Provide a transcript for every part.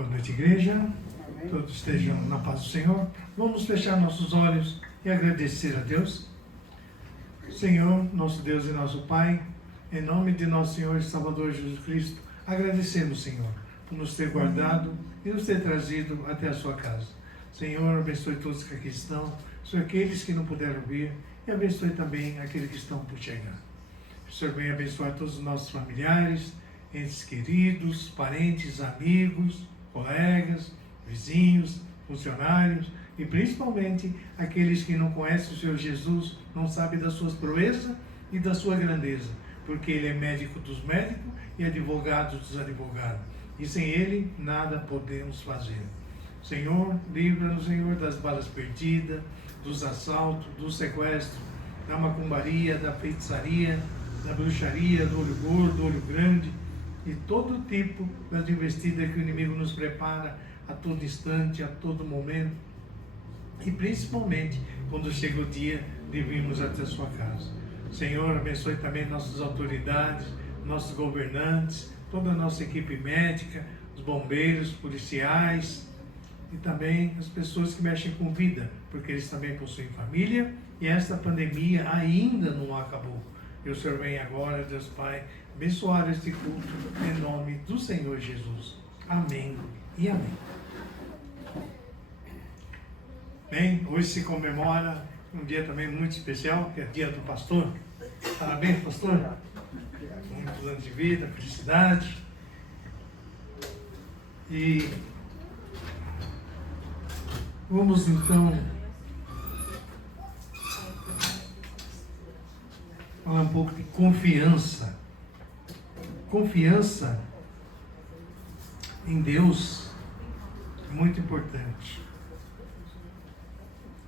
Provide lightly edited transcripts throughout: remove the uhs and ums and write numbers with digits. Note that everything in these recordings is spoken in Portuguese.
Boa noite, igreja. Todos estejam na paz do Senhor. Vamos fechar nossos olhos e agradecer a Deus. Senhor, nosso Deus e nosso Pai, em nome de nosso Senhor e Salvador Jesus Cristo, agradecemos, Senhor, por nos ter guardado e nos ter trazido até a sua casa. Senhor, abençoe todos que aqui estão, abençoe aqueles que não puderam vir e abençoe também aqueles que estão por chegar. O Senhor venha abençoar todos os nossos familiares, entes queridos, parentes, amigos, colegas, vizinhos, funcionários e principalmente aqueles que não conhecem o Senhor Jesus, não sabem das suas proezas e da sua grandeza, porque Ele é médico dos médicos e advogado dos advogados. E sem Ele nada podemos fazer. Senhor, livra-nos, Senhor, das balas perdidas, dos assaltos, do sequestro, da macumbaria, da feitiçaria, da bruxaria, do olho gordo, do olho grande e todo tipo das investidas que o inimigo nos prepara a todo instante, a todo momento. E principalmente quando chega o dia de virmos até a sua casa. Senhor, abençoe também nossas autoridades, nossos governantes, toda a nossa equipe médica, os bombeiros, policiais e também as pessoas que mexem com vida, porque eles também possuem família e esta pandemia ainda não acabou. E o Senhor vem agora, Deus Pai, abençoar este culto em nome do Senhor Jesus. Amém e amém. Bem, hoje se comemora um dia também muito especial, que é o dia do pastor. Parabéns, pastor. Muitos anos de vida, felicidade. E vamos então falar um pouco de confiança. Confiança em Deus é muito importante.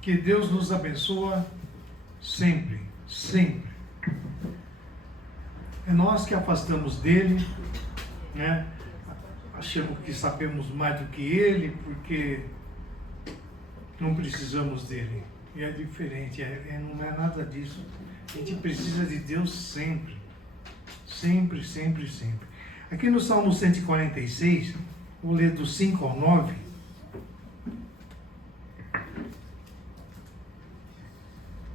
Que Deus nos abençoa sempre, sempre. É nós que afastamos dele, né? Achamos que sabemos mais do que ele, porque não precisamos dele. E é diferente, não é nada disso. A gente precisa de Deus sempre. Sempre, sempre, sempre. Aqui no Salmo 146, vou ler do 5 ao 9.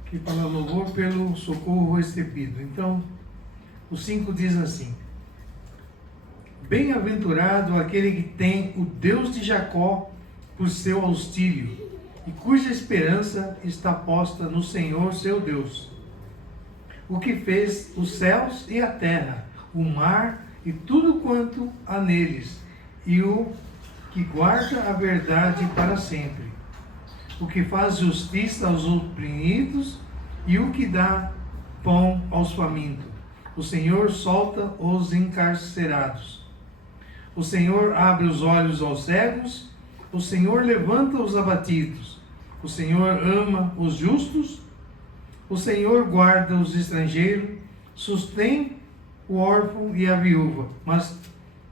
Que fala louvor pelo socorro recebido. Então, o 5 diz assim: Bem-aventurado aquele que tem o Deus de Jacó por seu auxílio, e cuja esperança está posta no Senhor seu Deus, o que fez os céus e a terra, o mar e tudo quanto há neles, e o que guarda a verdade para sempre, o que faz justiça aos oprimidos e o que dá pão aos famintos. O Senhor solta os encarcerados. O Senhor abre os olhos aos cegos. O Senhor levanta os abatidos. O Senhor ama os justos. O Senhor guarda os estrangeiros. Sustém o órfão e a viúva, mas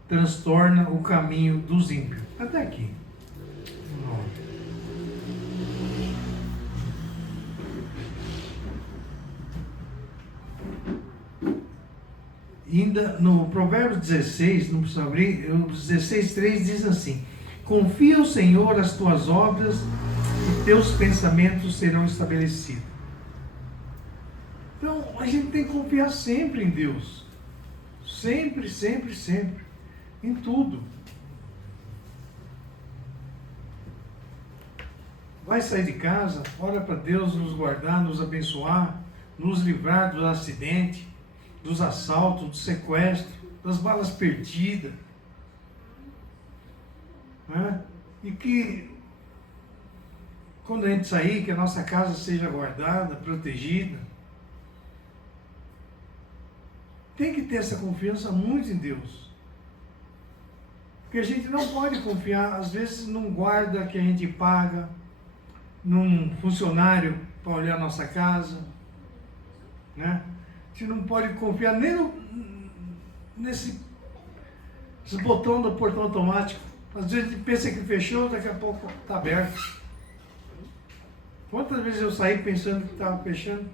transtorna o caminho dos ímpios. Até aqui. Ainda no Provérbios 16, não precisa abrir, o 16:3 diz assim: Confia ao Senhor as tuas obras e teus pensamentos serão estabelecidos. Então, a gente tem que confiar sempre em Deus. Sempre, sempre, sempre. Em tudo. Vai sair de casa, ora para Deus nos guardar, nos abençoar, nos livrar do acidente, dos assaltos, do sequestro, das balas perdidas. Né? E que quando a gente sair, que a nossa casa seja guardada, protegida. Tem que ter essa confiança muito em Deus. Porque a gente não pode confiar, às vezes, num guarda que a gente paga, num funcionário para olhar a nossa casa, né? A gente não pode confiar nem nesse botão do portão automático. Às vezes a gente pensa que fechou, daqui a pouco está aberto. Quantas vezes eu saí pensando que estava fechando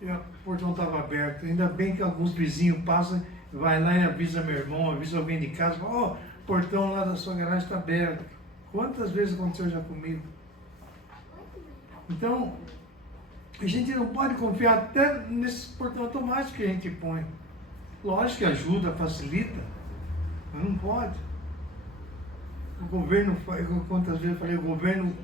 e o portão estava aberto? Ainda bem que alguns vizinhos passam, vai lá e avisa meu irmão, avisa alguém de casa, fala, portão lá da sua garagem está aberto. Quantas vezes aconteceu já comigo? Então, a gente não pode confiar até nesse portão automático que a gente põe. Lógico que ajuda, facilita, mas não pode. O governo, quantas vezes eu falei, o governo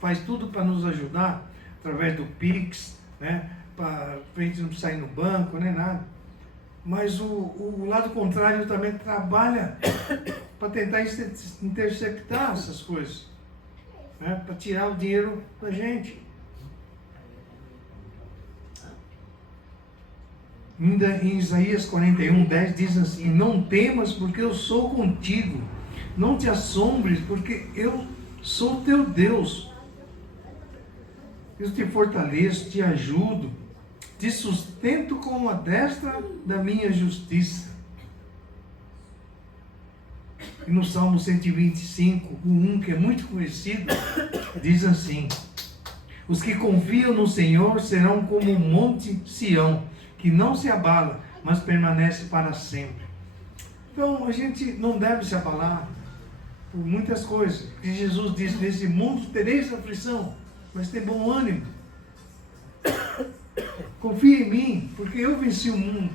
faz tudo para nos ajudar, através do Pix, né? Para a gente não sair no banco, nem nada. Mas o lado contrário também trabalha para tentar interceptar essas coisas, né? Para tirar o dinheiro da gente. Ainda em Isaías 41:10 diz assim: não temas, porque eu sou contigo. Não te assombres, porque eu sou teu Deus. Eu te fortaleço, te ajudo, te sustento com a destra da minha justiça. E no Salmo 125, o 1, que é muito conhecido, diz assim: os que confiam no Senhor serão como o monte Sião, que não se abala, mas permanece para sempre. Então, a gente não deve se abalar por muitas coisas. E Jesus disse: nesse mundo tereis aflição, mas tem bom ânimo. Confia em mim, porque eu venci o mundo.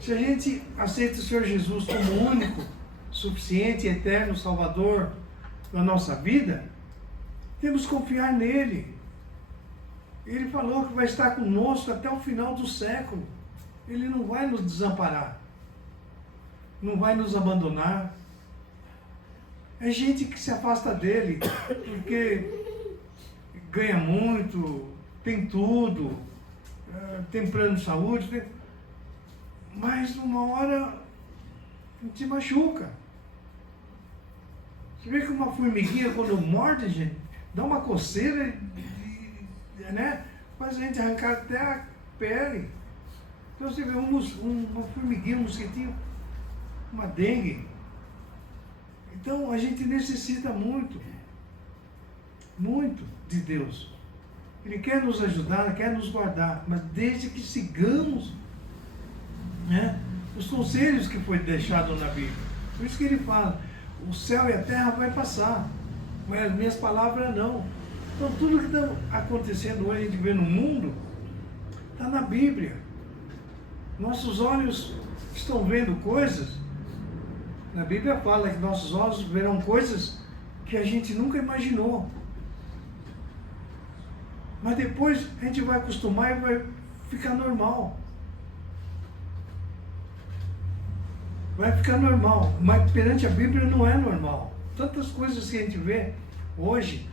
Se a gente aceita o Senhor Jesus como o único, suficiente e eterno Salvador da nossa vida, temos que confiar nele. Ele falou que vai estar conosco até o final do século. Ele não vai nos desamparar, não vai nos abandonar. É gente que se afasta dele porque ganha muito, tem tudo, tem plano de saúde, mas numa hora a gente machuca. Você vê que uma formiguinha, quando morde, gente, dá uma coceira, né? Faz a gente arrancar até a pele. Então você vê uma formiguinha, um mosquitinho, uma dengue. Então a gente necessita muito de Deus. Ele quer nos ajudar, quer nos guardar, mas desde que sigamos, né, os conselhos que foi deixado na Bíblia. Por isso que ele fala: o céu e a terra vai passar, mas as minhas palavras não. Então tudo que está acontecendo hoje, a gente vê no mundo, está na Bíblia. Nossos olhos estão vendo coisas. Na Bíblia fala que nossos olhos verão coisas que a gente nunca imaginou. Mas depois a gente vai acostumar e vai ficar normal. Vai ficar normal. Mas perante a Bíblia não é normal. Tantas coisas que a gente vê hoje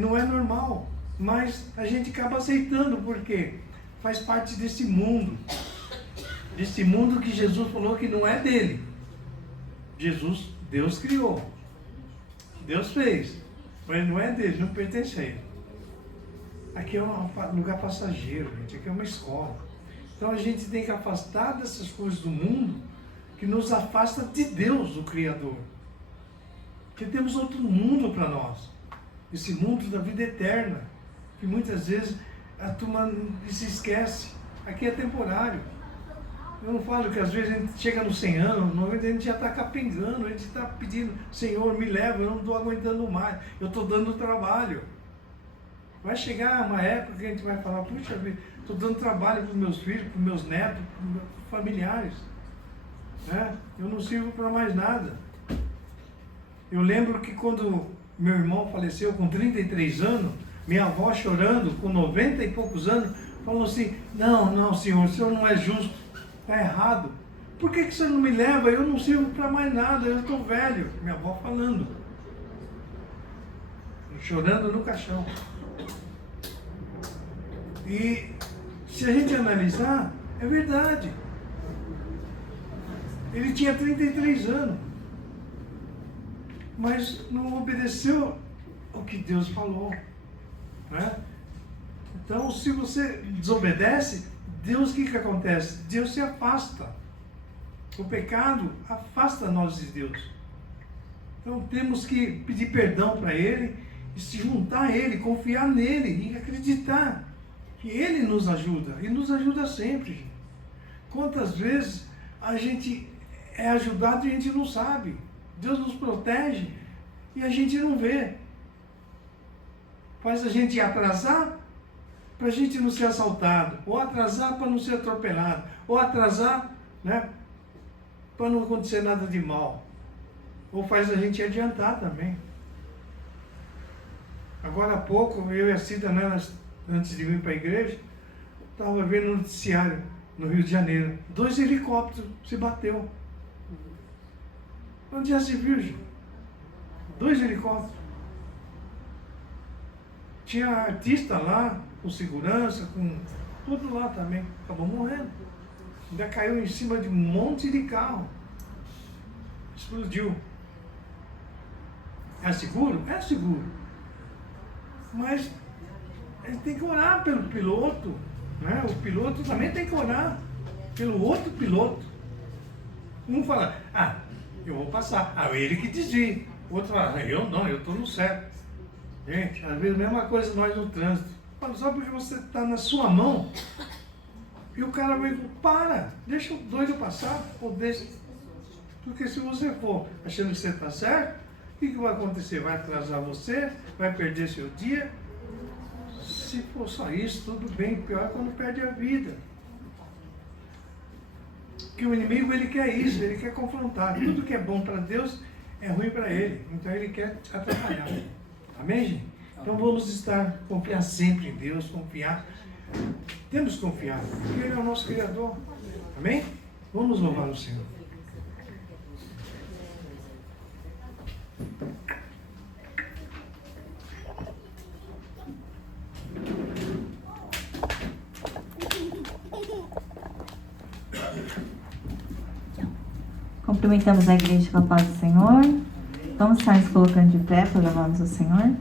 não é normal. Mas a gente acaba aceitando, porque faz parte desse mundo. Desse mundo que Jesus falou que não é dele. Deus criou. Deus fez. Mas não é dele, não pertence a ele. Aqui é um lugar passageiro, gente. Aqui é uma escola. Então a gente tem que afastar dessas coisas do mundo que nos afasta de Deus, o Criador. Porque temos outro mundo para nós. Esse mundo da vida eterna. Que muitas vezes a turma se esquece. Aqui é temporário. Eu não falo que às vezes a gente chega nos 100 anos, a gente já está capengando, a gente está pedindo: Senhor, me leva, eu não estou aguentando mais, eu estou dando trabalho. Vai chegar uma época que a gente vai falar: puxa vida, estou dando trabalho para os meus filhos, para os meus netos, para os meus familiares. Né? Eu não sirvo para mais nada. Eu lembro que quando meu irmão faleceu com 33 anos, minha avó chorando, com 90 e poucos anos, falou assim: não, senhor, o senhor não é justo. Está errado. Por que o senhor não me leva? Eu não sirvo para mais nada, eu estou velho. Minha avó falando. Chorando no caixão. E se a gente analisar, é verdade. Ele tinha 33 anos. Mas não obedeceu ao que Deus falou. Né? Então, se você desobedece, Deus, o que acontece? Deus se afasta. O pecado afasta nós de Deus. Então temos que pedir perdão para Ele, e se juntar a Ele, confiar nele e acreditar que Ele nos ajuda. E nos ajuda sempre. Quantas vezes a gente é ajudado e a gente não sabe. Deus nos protege e a gente não vê. Faz a gente atrasar para a gente não ser assaltado, ou atrasar para não ser atropelado, ou atrasar, né, para não acontecer nada de mal. Ou faz a gente adiantar também. Agora há pouco, eu e a Cida, né, antes de vir para a igreja, estava vendo um noticiário no Rio de Janeiro. 2 helicópteros se bateu. Onde já se viu, gente? 2 helicópteros. Tinha artista lá, com segurança, com tudo lá também. Acabou morrendo. Ainda caiu em cima de um monte de carro. Explodiu. É seguro? É seguro. Mas ele tem que orar pelo piloto, né? O piloto também tem que orar pelo outro piloto. Um fala, eu vou passar. Ele que desvia. O outro fala, eu não, eu estou no certo. Gente, às vezes a mesma coisa nós no trânsito. Só porque você está na sua mão e o cara vai, deixa o doido passar, ou deixa. Porque se você for achando que você está certo, o que vai acontecer? Vai atrasar você, vai perder seu dia. Se for só isso, tudo bem. Pior é quando perde a vida. Porque o inimigo, ele quer isso, ele quer confrontar. Tudo que é bom para Deus é ruim para ele. Então ele quer atrapalhar. Amém, gente? Então vamos confiar sempre em Deus, temos que confiar, porque Ele é o nosso Criador. Amém? Vamos louvar o Senhor. Cumprimentamos a igreja com a paz do Senhor. Vamos estar nos colocando de pé para louvarmos o Senhor.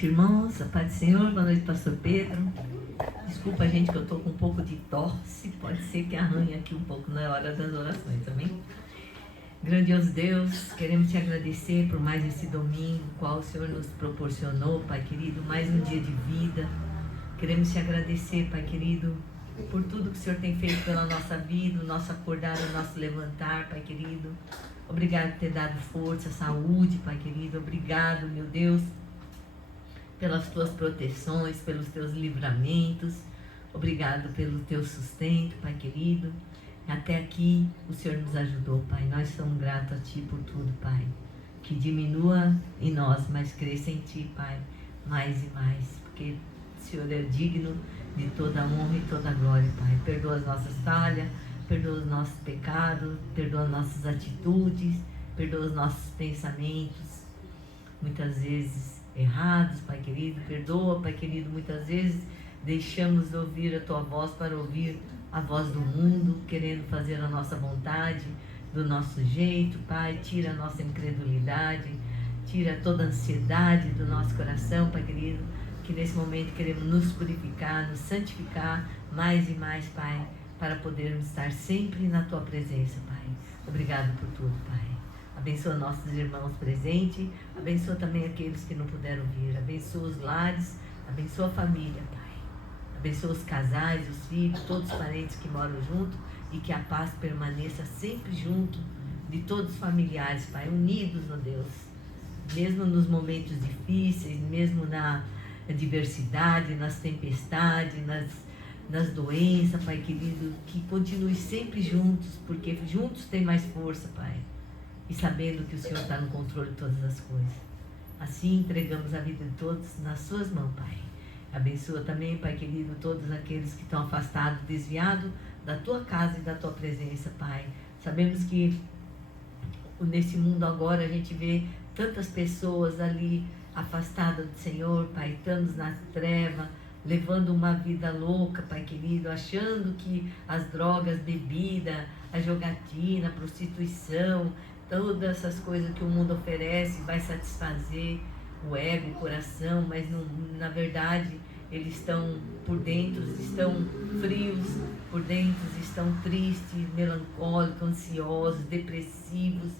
noite, irmãos. A paz do Senhor. Boa noite, pastor Pedro. Desculpa, gente, que eu tô com um pouco de tosse. Pode ser que arranhe aqui um pouco na hora das orações também. Grandioso Deus, queremos te agradecer por mais esse domingo, qual o Senhor nos proporcionou, Pai querido, mais um dia de vida. Queremos te agradecer, Pai querido, por tudo que o Senhor tem feito pela nossa vida, o nosso acordar, o nosso levantar, Pai querido. Obrigado por ter dado força, saúde, Pai querido. Obrigado, meu Deus, pelas tuas proteções, pelos teus livramentos. Obrigado pelo teu sustento, Pai querido. Até aqui o Senhor nos ajudou, Pai. Nós somos gratos a Ti por tudo, Pai. Que diminua em nós, mas cresça em Ti, Pai, mais e mais. Porque o Senhor é digno de toda a honra e toda a glória, Pai. Perdoa as nossas falhas, perdoa os nossos pecados, perdoa as nossas atitudes, perdoa os nossos pensamentos, muitas vezes errados, Pai querido. Perdoa, Pai querido, muitas vezes deixamos de ouvir a Tua voz para ouvir a voz do mundo, querendo fazer a nossa vontade, do nosso jeito, Pai. Tira a nossa incredulidade, tira toda a ansiedade do nosso coração, Pai querido, que nesse momento queremos nos purificar, nos santificar mais e mais, Pai, para podermos estar sempre na Tua presença, Pai. Obrigado por tudo, Pai. Abençoa nossos irmãos presentes, abençoa também aqueles que não puderam vir, abençoa os lares, abençoa a família, Pai. Abençoa os casais, os filhos, todos os parentes que moram junto e que a paz permaneça sempre junto de todos os familiares, Pai, unidos, ó Deus. Mesmo nos momentos difíceis, mesmo na adversidade, nas tempestades, nas doenças, Pai querido, que continue sempre juntos, porque juntos tem mais força, Pai. E sabendo que o Senhor está no controle de todas as coisas. Assim entregamos a vida de todos nas Suas mãos, Pai. Abençoa também, Pai querido, todos aqueles que estão afastados, desviados da Tua casa e da Tua presença, Pai. Sabemos que nesse mundo agora a gente vê tantas pessoas ali afastadas do Senhor, Pai, estamos nas trevas, levando uma vida louca, Pai querido, achando que as drogas, bebida, a jogatina, a prostituição, todas essas coisas que o mundo oferece vai satisfazer o ego, o coração, mas não, na verdade eles estão por dentro, estão frios, por dentro estão tristes, melancólicos, ansiosos, depressivos,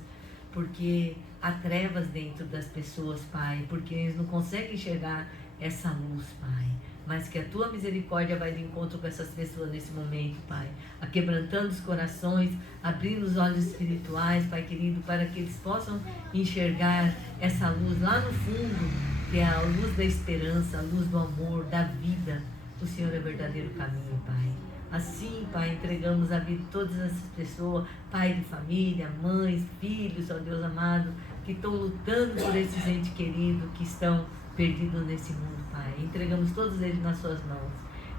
porque há trevas dentro das pessoas, Pai, porque eles não conseguem enxergar essa luz, Pai. Mas que a Tua misericórdia vai de encontro com essas pessoas nesse momento, Pai. Aquebrantando os corações, abrindo os olhos espirituais, Pai querido, para que eles possam enxergar essa luz lá no fundo, que é a luz da esperança, a luz do amor, da vida. O Senhor é o verdadeiro caminho, Pai. Assim, Pai, entregamos a vida de todas essas pessoas, pai de família, mães, filhos, ó Deus amado, que estão lutando por esses entes queridos que estão perdidos nesse mundo, Pai. Entregamos todos eles nas Suas mãos.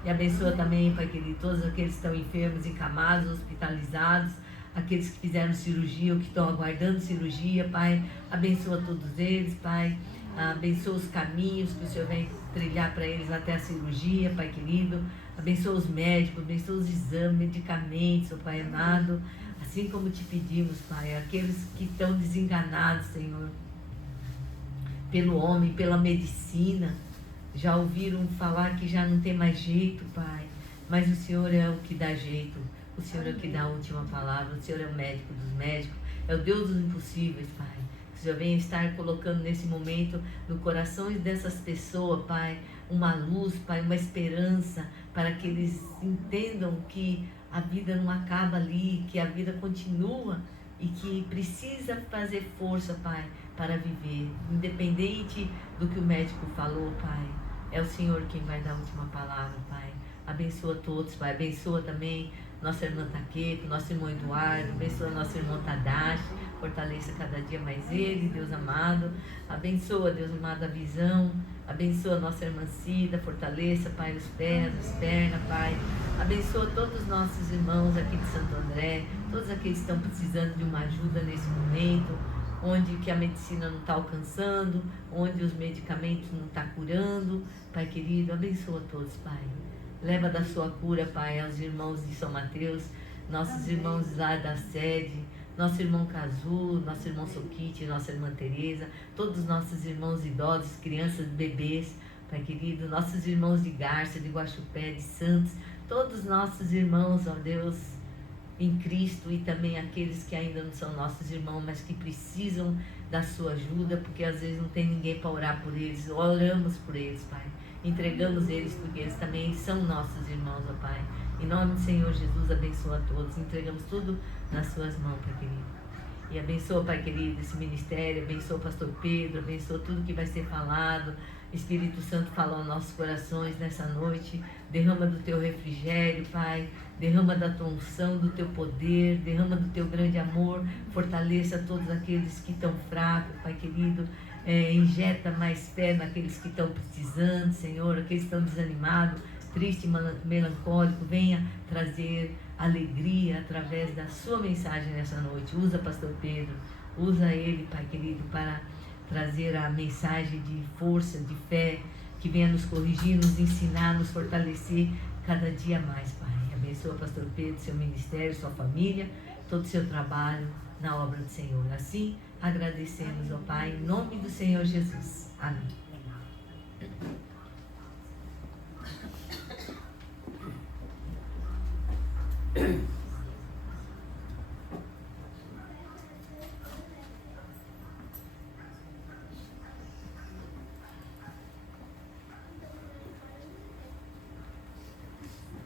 E abençoa também, Pai querido, todos aqueles que estão enfermos, encamados, hospitalizados, aqueles que fizeram cirurgia ou que estão aguardando cirurgia, Pai. Abençoa todos eles, Pai. Abençoa os caminhos que o Senhor vem trilhar para eles até a cirurgia, Pai querido. Abençoa os médicos, abençoa os exames, medicamentos, ó Pai amado. Assim como te pedimos, Pai, aqueles que estão desenganados, Senhor, pelo homem, pela medicina, já ouviram falar que já não tem mais jeito, Pai, mas o Senhor é o que dá jeito, o Senhor é o que dá a última palavra, o Senhor é o médico dos médicos, é o Deus dos impossíveis, Pai. Que o Senhor venha estar colocando nesse momento no coração dessas pessoas, Pai, uma luz, Pai, uma esperança, para que eles entendam que a vida não acaba ali, que a vida continua e que precisa fazer força, Pai, para viver, independente do que o médico falou, Pai. É o Senhor quem vai dar a última palavra, Pai. Abençoa todos, Pai. Abençoa também nossa irmã Taqueto, nosso irmão Eduardo. Abençoa nosso irmão Tadashi. Fortaleça cada dia mais ele, Deus amado. Abençoa, Deus amado, a visão. Abençoa nossa irmã Cida. Fortaleça, Pai, os pés, as pernas, Pai. Abençoa todos os nossos irmãos aqui de Santo André. Todos aqueles que estão precisando de uma ajuda nesse momento, onde que a medicina não está alcançando, onde os medicamentos não estão curando. Pai querido, abençoa todos, Pai. Leva da sua cura, Pai, aos irmãos de São Mateus, nossos irmãos lá da sede, nosso irmão Cazu, nosso irmão Soquite, nossa irmã Tereza, todos os nossos irmãos idosos, crianças, bebês, Pai querido, nossos irmãos de Garça, de Guaxupé, de Santos, todos os nossos irmãos, ó Deus, em Cristo, e também aqueles que ainda não são nossos irmãos, mas que precisam da sua ajuda, porque às vezes não tem ninguém para orar por eles. Oramos por eles, Pai. Entregamos eles, porque eles também são nossos irmãos, ó Pai. Em nome do Senhor Jesus, abençoa a todos. Entregamos tudo nas suas mãos, Pai querido. E abençoa, Pai querido, esse ministério, abençoa o pastor Pedro, abençoa tudo que vai ser falado. Espírito Santo, fala aos nossos corações nessa noite. Derrama do teu refrigério, Pai. Derrama da tua unção, do teu poder. Derrama do teu grande amor. Fortaleça todos aqueles que estão fracos, Pai querido. Injeta mais fé naqueles que estão precisando, Senhor. Aqueles que estão desanimados, triste, melancólico. Venha trazer alegria através da sua mensagem nessa noite. Usa pastor Pedro. Usa ele, Pai querido, para trazer a mensagem de força, de fé, que venha nos corrigir, nos ensinar, nos fortalecer cada dia mais, Pai. Abençoa pastor Pedro, seu ministério, sua família, todo o seu trabalho na obra do Senhor. Assim, agradecemos, ó Pai, em nome do Senhor Jesus. Amém.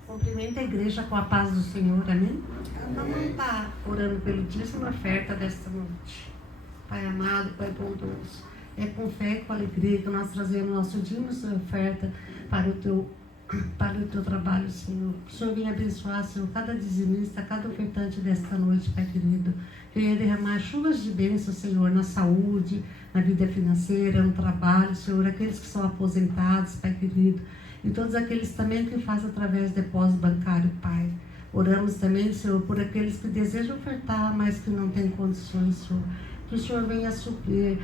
Cumprimento a igreja com a paz do Senhor, amém? Vamos estar orando pelo dízimo e oferta desta noite. Pai amado, Pai bondoso, é com fé e com alegria que nós trazemos nosso dízimo e oferta para o teu trabalho, Senhor. Que o Senhor venha abençoar, Senhor, cada dizimista, cada ofertante desta noite, Pai querido. Que venha derramar chuvas de bênção, Senhor, na saúde, na vida financeira, no trabalho, Senhor, aqueles que são aposentados, Pai querido. E todos aqueles também que fazem através do depósito bancário, Pai. Oramos também, Senhor, por aqueles que desejam ofertar, mas que não têm condições, Senhor. Que o Senhor venha suprir,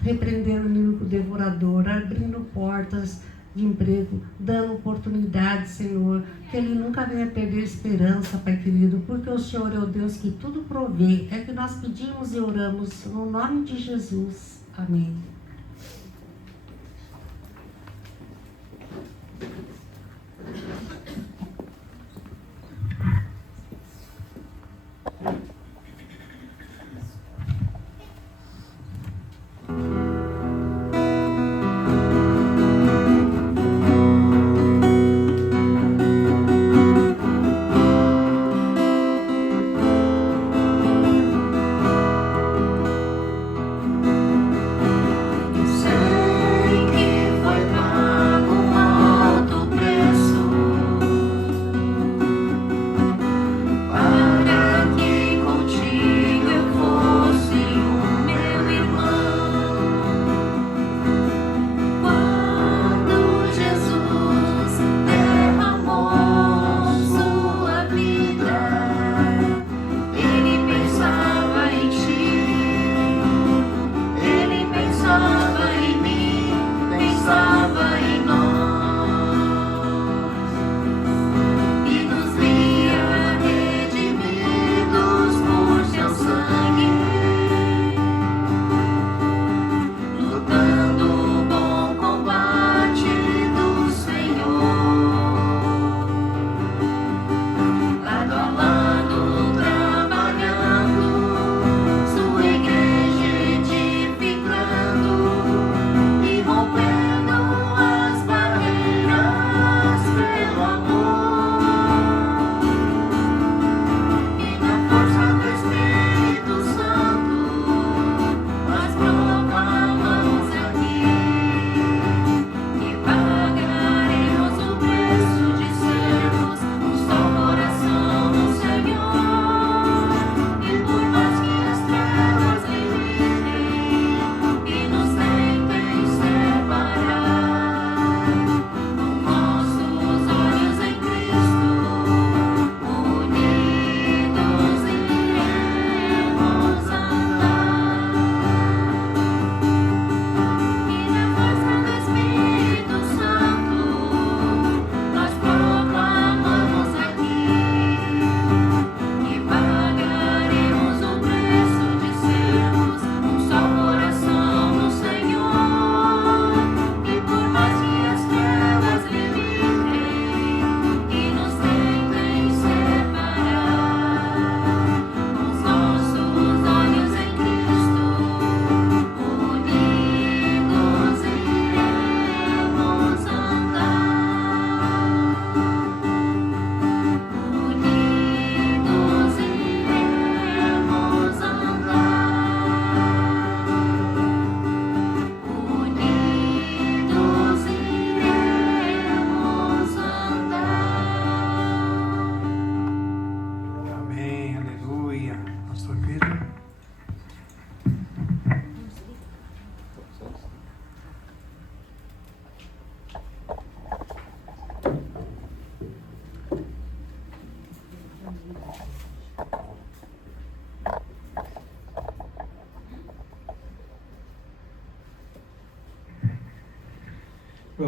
repreendendo o inimigo devorador, abrindo portas de emprego, dando oportunidades, Senhor. Que ele nunca venha perder esperança, Pai querido, porque o Senhor é o Deus que tudo provê. É que nós pedimos e oramos no nome de Jesus. Amém.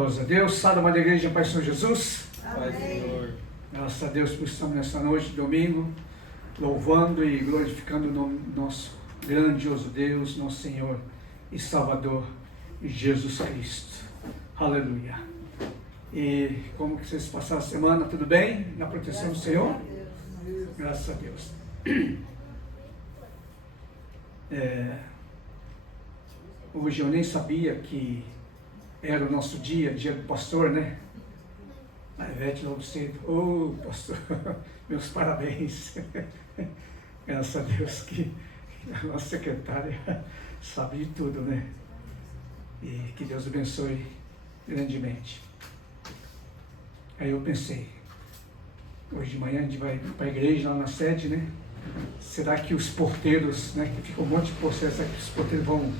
Glórias a Deus. Salve da igreja, Pai Senhor Jesus. Pai, Senhor. Graças a Deus por estarmos nessa noite, domingo, louvando e glorificando o nome do nosso grandioso Deus, nosso Senhor e Salvador, Jesus Cristo. Aleluia. E como que vocês passaram a semana? Tudo bem? Na proteção do Senhor? Graças a Deus. Hoje eu nem sabia que era o nosso dia do pastor, né? A Ivete logo cedo, pastor, meus parabéns. Graças a Deus que a nossa secretária sabe de tudo, né? E que Deus abençoe grandemente. Aí eu pensei, hoje de manhã a gente vai para a igreja lá na sede, né? Será que os porteiros, né? Que fica um monte de processo, será que os porteiros vão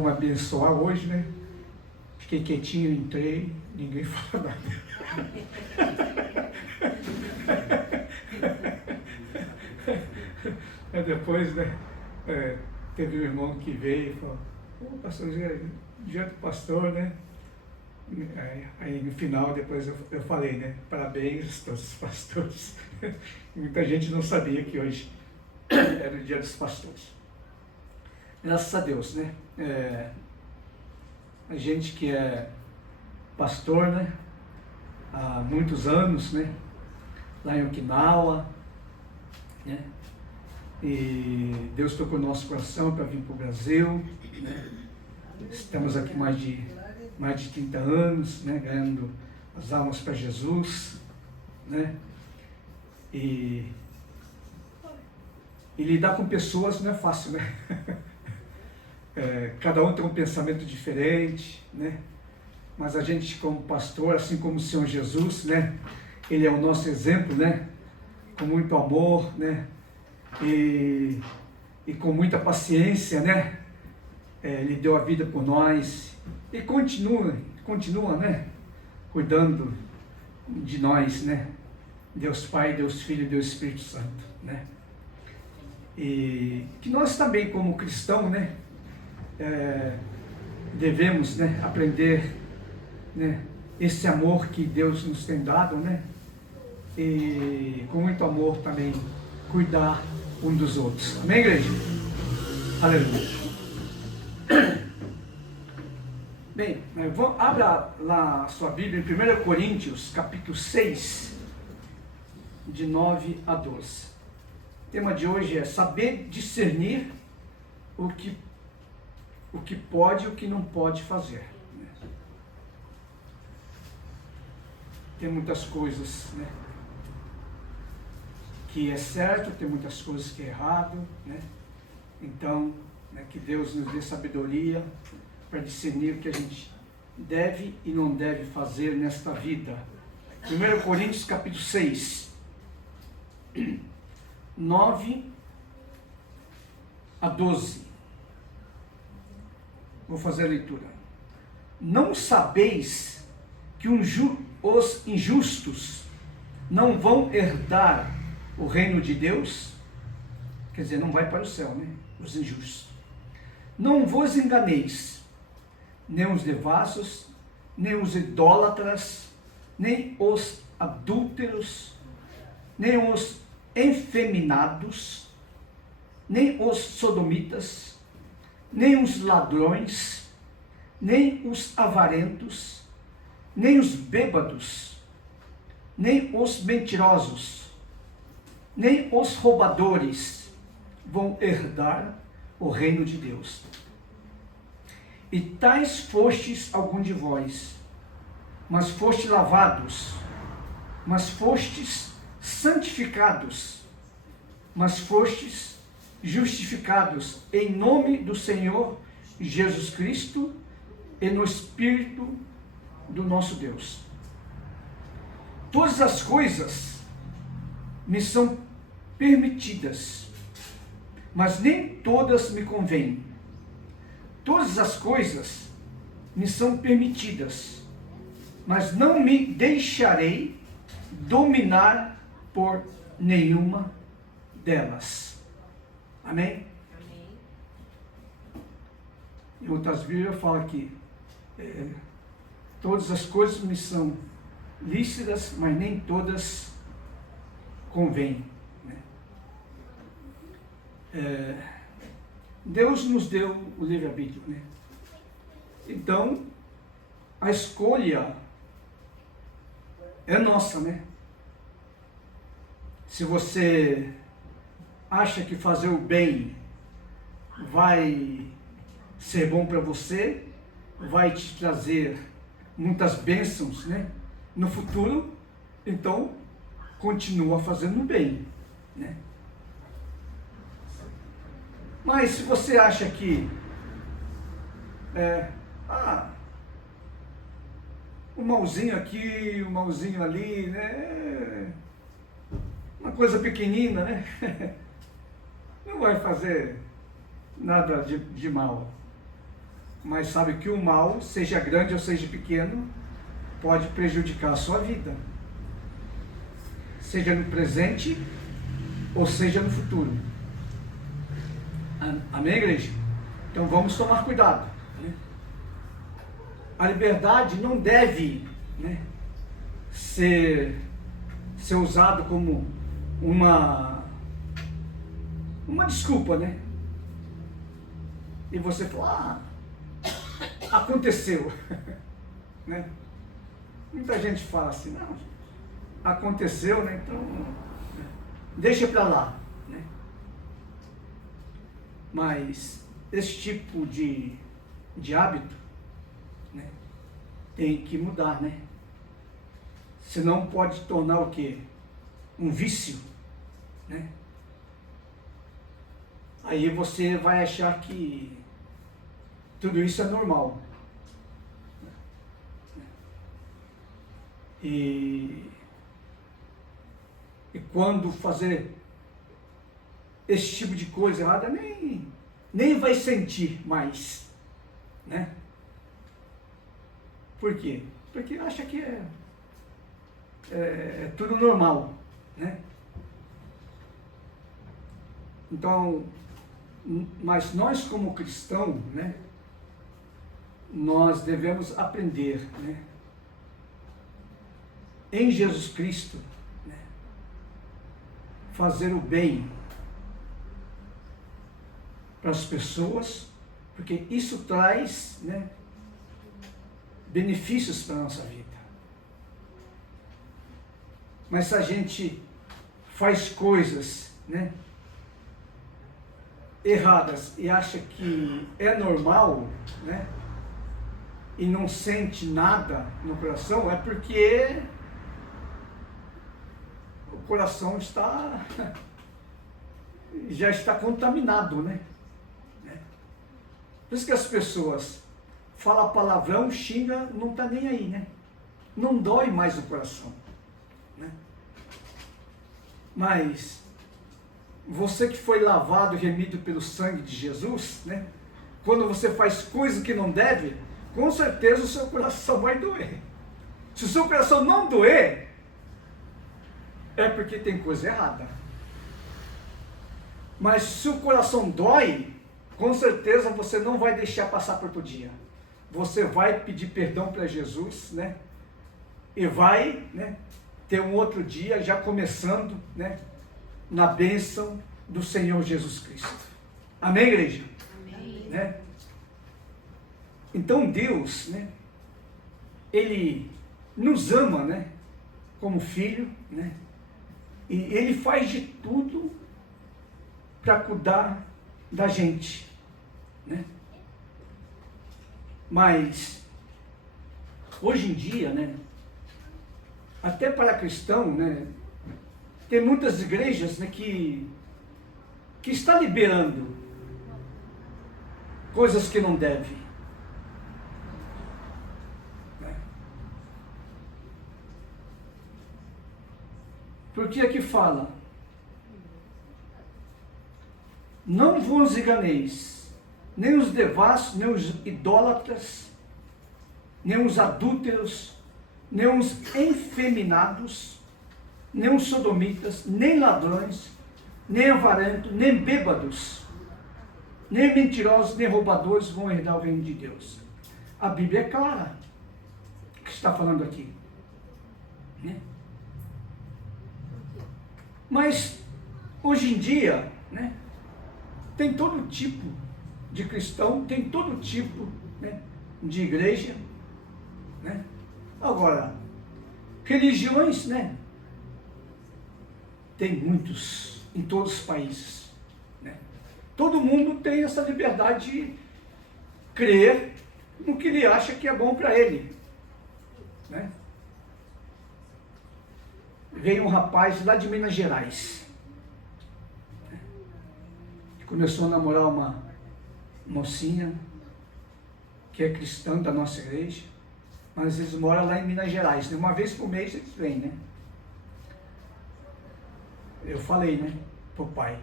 me abençoar hoje, né? Fiquei quietinho, entrei, ninguém falou nada. Aí depois, né, teve um irmão que veio e falou, pastor, dia do pastor, né? Aí no final, depois eu falei, né, parabéns a todos os pastores. Muita gente não sabia que hoje era o dia dos pastores. Graças a Deus, né? A gente que é pastor, né, há muitos anos, né, lá em Okinawa, né, e Deus tocou no nosso coração para vir para o Brasil, né, estamos aqui mais de 30 anos, né, ganhando as almas para Jesus, né, e lidar com pessoas não é fácil, né? Cada um tem um pensamento diferente, né? Mas a gente como pastor, assim como o Senhor Jesus, né? Ele é o nosso exemplo, né? Com muito amor, né? E com muita paciência, né? Ele deu a vida por nós e continua, né? Cuidando de nós, né? Deus Pai, Deus Filho, Deus Espírito Santo, né? E que nós também como cristãos, né? Devemos, né, aprender, né, esse amor que Deus nos tem dado, né, e com muito amor também cuidar um dos outros. Amém, igreja? Aleluia. Bem, abra lá a sua Bíblia em 1 Coríntios, capítulo 6, de 9 a 12. O tema de hoje é saber discernir o que pode e o que não pode fazer. Tem muitas coisas, né, que é certo, tem muitas coisas que é errado, né? Então, né, que Deus nos dê sabedoria para discernir o que a gente deve e não deve fazer nesta vida. 1 Coríntios capítulo 6, 9 a 12. Vou fazer a leitura. Não sabeis que os injustos não vão herdar o reino de Deus? Quer dizer, não vai para o céu, né? Os injustos. Não vos enganeis, nem os devassos, nem os idólatras, nem os adúlteros, nem os efeminados, nem os sodomitas, nem os ladrões, nem os avarentos, nem os bêbados, nem os mentirosos, nem os roubadores vão herdar o reino de Deus. E tais fostes algum de vós, mas fostes lavados, mas fostes santificados, mas fostes justificados em nome do Senhor Jesus Cristo e no Espírito do nosso Deus. Todas as coisas me são permitidas, mas nem todas me convêm. Todas as coisas me são permitidas, mas não me deixarei dominar por nenhuma delas. Amém? Em outras Bíblias fala que todas as coisas me são lícitas, mas nem todas convêm. Deus nos deu o livre-arbítrio, né? Então, a escolha é nossa, né? Se você acha que fazer o bem vai ser bom para você, vai te trazer muitas bênçãos, né, no futuro, então continua fazendo o bem, né? Mas se você acha que um malzinho aqui, um malzinho ali, né, uma coisa pequenina, né, não vai fazer nada de mal. Mas sabe que o mal, seja grande ou seja pequeno, pode prejudicar a sua vida. Seja no presente ou seja no futuro. Amém, igreja? Então vamos tomar cuidado, né? A liberdade não deve, né, ser usado como uma desculpa, né? E você fala, aconteceu, né? Muita gente fala assim, não, aconteceu, né? Então, deixa pra lá, né? Mas esse tipo de hábito, né, tem que mudar, né? Senão pode tornar o quê? Um vício, né? Aí você vai achar que tudo isso é normal. E quando fazer esse tipo de coisa errada, nem vai sentir mais, né? Por quê? Porque acha que é tudo normal, né? Então, mas nós como cristãos, né, nós devemos aprender, né, em Jesus Cristo, né, fazer o bem para as pessoas, porque isso traz, né, benefícios para a nossa vida. Mas se a gente faz coisas, né, erradas e acha que é normal, né, e não sente nada no coração, é porque o coração já está contaminado, né? Por isso que as pessoas falam palavrão, xinga, não está nem aí, né? Não dói mais o coração, né? Mas você que foi lavado e remido pelo sangue de Jesus, né? Quando você faz coisa que não deve, com certeza o seu coração vai doer. Se o seu coração não doer, é porque tem coisa errada. Mas se o coração dói, com certeza você não vai deixar passar por outro dia. Você vai pedir perdão para Jesus, né? E vai, né, ter um outro dia, já começando, né, na bênção do Senhor Jesus Cristo. Amém, igreja? Amém. Né? Então Deus, né, Ele nos ama, né, como filho, né, e Ele faz de tudo para cuidar da gente, né? Mas hoje em dia, né, até para cristão, né, tem muitas igrejas, né, que está liberando coisas que não deve. Porque aqui fala: não vos enganeis, nem os devassos, nem os idólatras, nem os adúlteros, nem os efeminados, nem os sodomitas, nem ladrões, nem avarentos, nem bêbados, nem mentirosos, nem roubadores vão herdar o reino de Deus. A Bíblia é clara. está falando aqui. Né? Mas, hoje em dia, né, tem todo tipo de cristão, tem todo tipo, né, de igreja. Né? Agora, religiões, né, tem muitos em todos os países. Né? Todo mundo tem essa liberdade de crer no que ele acha que é bom para ele. Né? Veio um rapaz lá de Minas Gerais, que começou a namorar uma mocinha que é cristã da nossa igreja, mas eles moram lá em Minas Gerais, né? Uma vez por mês eles vêm, né? Eu falei, né, pro pai,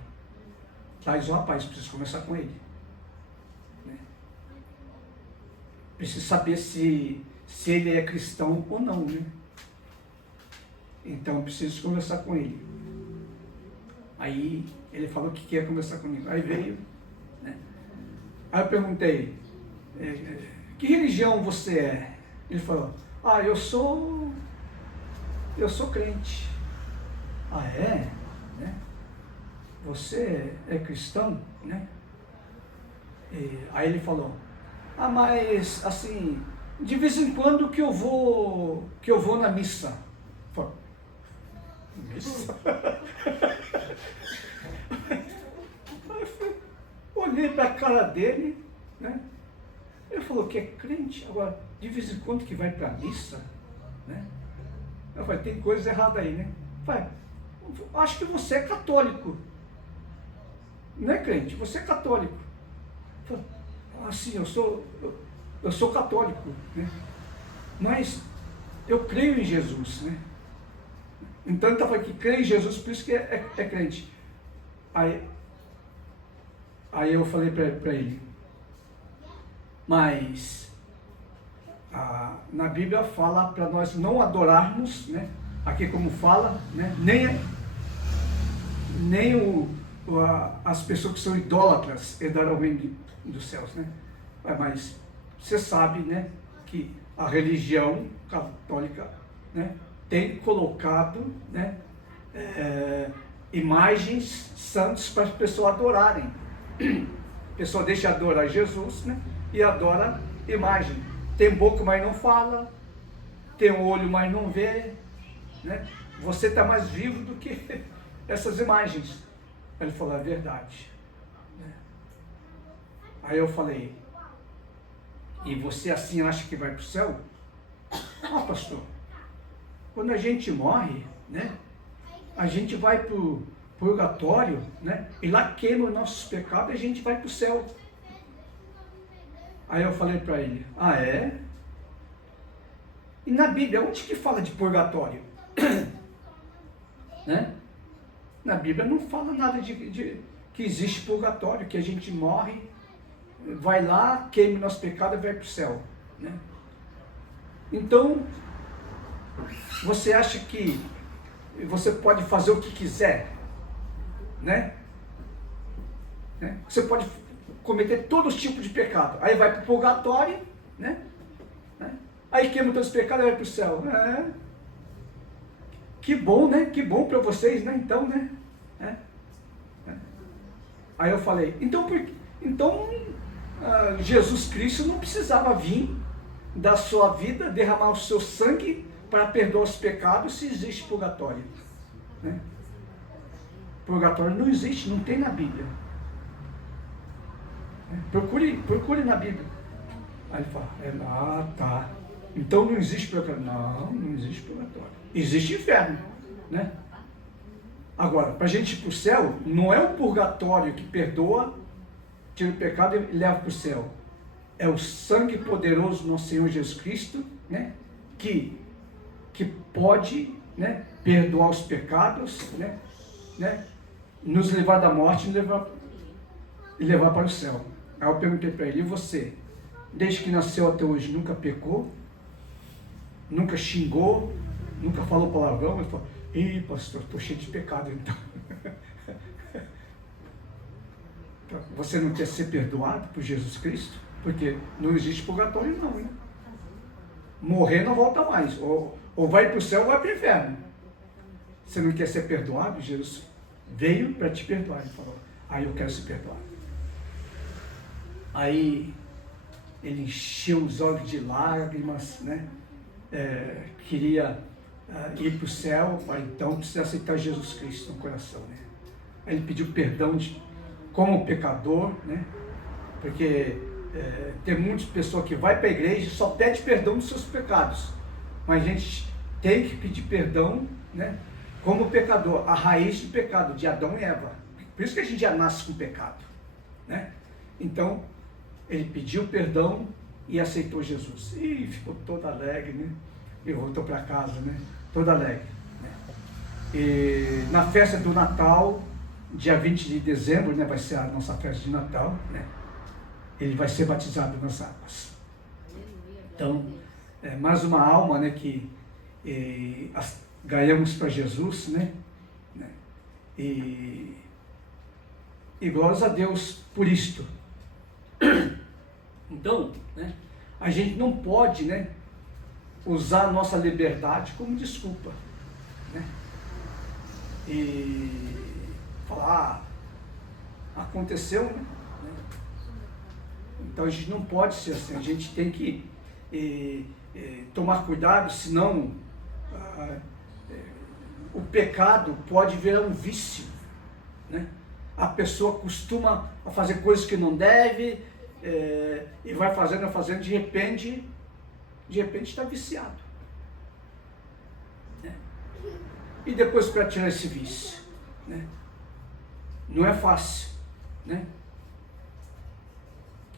traz o rapaz, preciso conversar com ele. Né? Preciso saber se ele é cristão ou não, né? Então eu preciso conversar com ele. Aí ele falou que quer conversar comigo. Aí veio, né? Aí eu perguntei, que religião você é? Ele falou, eu sou crente. Ah, é? Né? Você é cristão? Né? Aí ele falou, mas assim, de vez em quando que eu vou na missa. Eu falei, missa? Olhei para a cara dele, né? Ele falou que é crente, agora de vez em quando que vai para a missa, né? Eu falei, tem coisa errada aí, né? Eu falei, acho que você é católico. Não é crente, você é católico. Eu falei, sim, eu sou católico, né? Mas eu creio em Jesus, né? Então ele estava aqui, creio em Jesus, por isso que é crente. Aí eu falei para ele, mas na Bíblia fala para nós não adorarmos, né? Aqui como fala, né? Nem as pessoas que são idólatras herdarão o reino dos céus, né? Mas você sabe, né, que a religião católica, né, tem colocado, né, imagens santas para as pessoas adorarem. A pessoa deixa de adorar Jesus, né, e adora imagem. Tem boca, mas não fala. Tem olho, mas não vê. Né? Você está mais vivo do que essas imagens. Ele falou, é verdade. Aí eu falei, e você assim acha que vai para o céu? Pastor, quando a gente morre, né, a gente vai para o purgatório, né, e lá queima os nossos pecados e a gente vai para o céu. Aí eu falei para ele, é? E na Bíblia, onde que fala de purgatório? Né? Na Bíblia não fala nada de que existe purgatório, que a gente morre, vai lá, queima o nosso pecado e vai para o céu. Né? Então, você acha que você pode fazer o que quiser? Né? Você pode cometer todos os tipos de pecado. Aí vai para o purgatório, né? Aí queima todos os pecados e vai para o céu. Que bom, né? Que bom para vocês, né? Então, né? Aí eu falei, então Jesus Cristo não precisava vir da sua vida, derramar o seu sangue para perdoar os pecados se existe purgatório. Né? Purgatório não existe, não tem na Bíblia. Procure na Bíblia. Aí ele fala, tá. Então não existe purgatório. Não existe purgatório. Existe inferno, né? Agora, para a gente ir para o céu, não é o purgatório que perdoa, tira o pecado e leva para o céu. É o sangue poderoso do nosso Senhor Jesus Cristo, né? Que pode, né, perdoar os pecados, né? Nos levar da morte e levar para o céu. Aí eu perguntei para ele, e você? Desde que nasceu até hoje nunca pecou? Nunca xingou? Nunca falou palavrão? Ele falou, pastor, estou cheio de pecado então. Você não quer ser perdoado por Jesus Cristo? Porque não existe purgatório não, né? morrer não volta mais. Ou vai para o céu ou vai para o inferno. Você não quer ser perdoado? Jesus veio para te perdoar. Ele falou, aí eu quero ser perdoado. Aí ele encheu os olhos de lágrimas, né? Queria ir para o céu, então precisa aceitar Jesus Cristo no coração, né? Aí ele pediu perdão como pecador, né? Porque tem muitas pessoas que vai para a igreja e só pede perdão dos seus pecados, mas a gente tem que pedir perdão, né? Como pecador, a raiz do pecado de Adão e Eva. Por isso que a gente já nasce com pecado, né? Então ele pediu perdão e aceitou Jesus. E ficou todo alegre, né? E voltou para casa, né? Todo alegre, né? E na festa do Natal, dia 20 de dezembro, né? Vai ser a nossa festa de Natal, né? Ele vai ser batizado nas águas. Então, mais uma alma, né? Que ganhamos para Jesus, né? E glórias a Deus por isto. Então, né, a gente não pode, né, usar a nossa liberdade como desculpa, né? E falar, aconteceu, né? Então a gente não pode ser assim, a gente tem que tomar cuidado, senão o pecado pode virar um vício, né? A pessoa costuma a fazer coisas que não deve, e vai fazendo, de repente está viciado, né? E depois para tirar esse vício, né? Não é fácil, né?